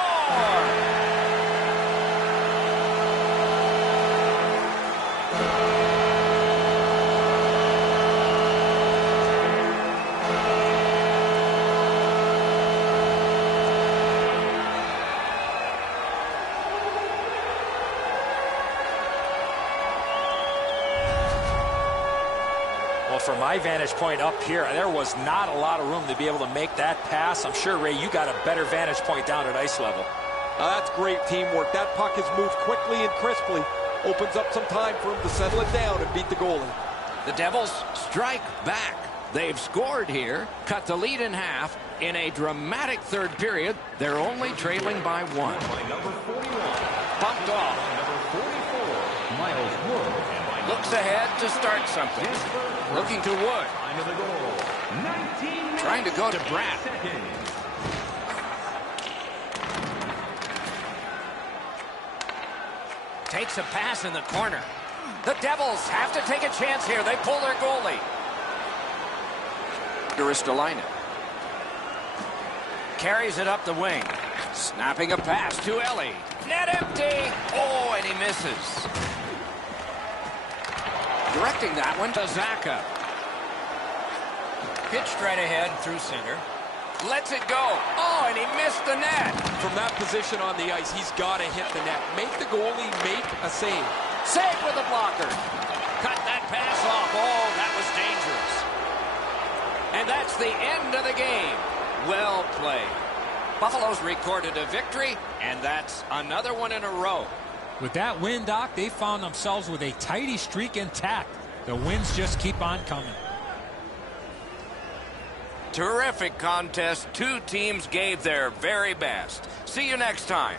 From my vantage point up here, there was not a lot of room to be able to make that pass. I'm sure, Ray, you got a better vantage point down at ice level. That's great teamwork. That puck is moved quickly and crisply. Opens up some time for him to settle it down and beat the goalie. The Devils strike back. They've scored here, cut the lead in half. In a dramatic third period, they're only trailing by 1. Bumped off. Looks ahead to start something. Looking to Wood. Trying to go to Bratt. Takes a pass in the corner. The Devils have to take a chance here. They pull their goalie. Ristolainen. Carries it up the wing. Snapping a pass to Ellie. Net empty. Oh, and he misses. Directing that one to Zacha. Pitched right ahead through center. Lets it go. Oh, and he missed the net. From that position on the ice, he's got to hit the net. Make the goalie make a save. Save with a blocker. Cut that pass off. Oh, that was dangerous. And that's the end of the game. Well played. Buffalo's recorded a victory, and that's another one in a row. With that win, Doc, they found themselves with a tidy streak intact. The wins just keep on coming. terrific contest. Two teams gave their very best. See you next time.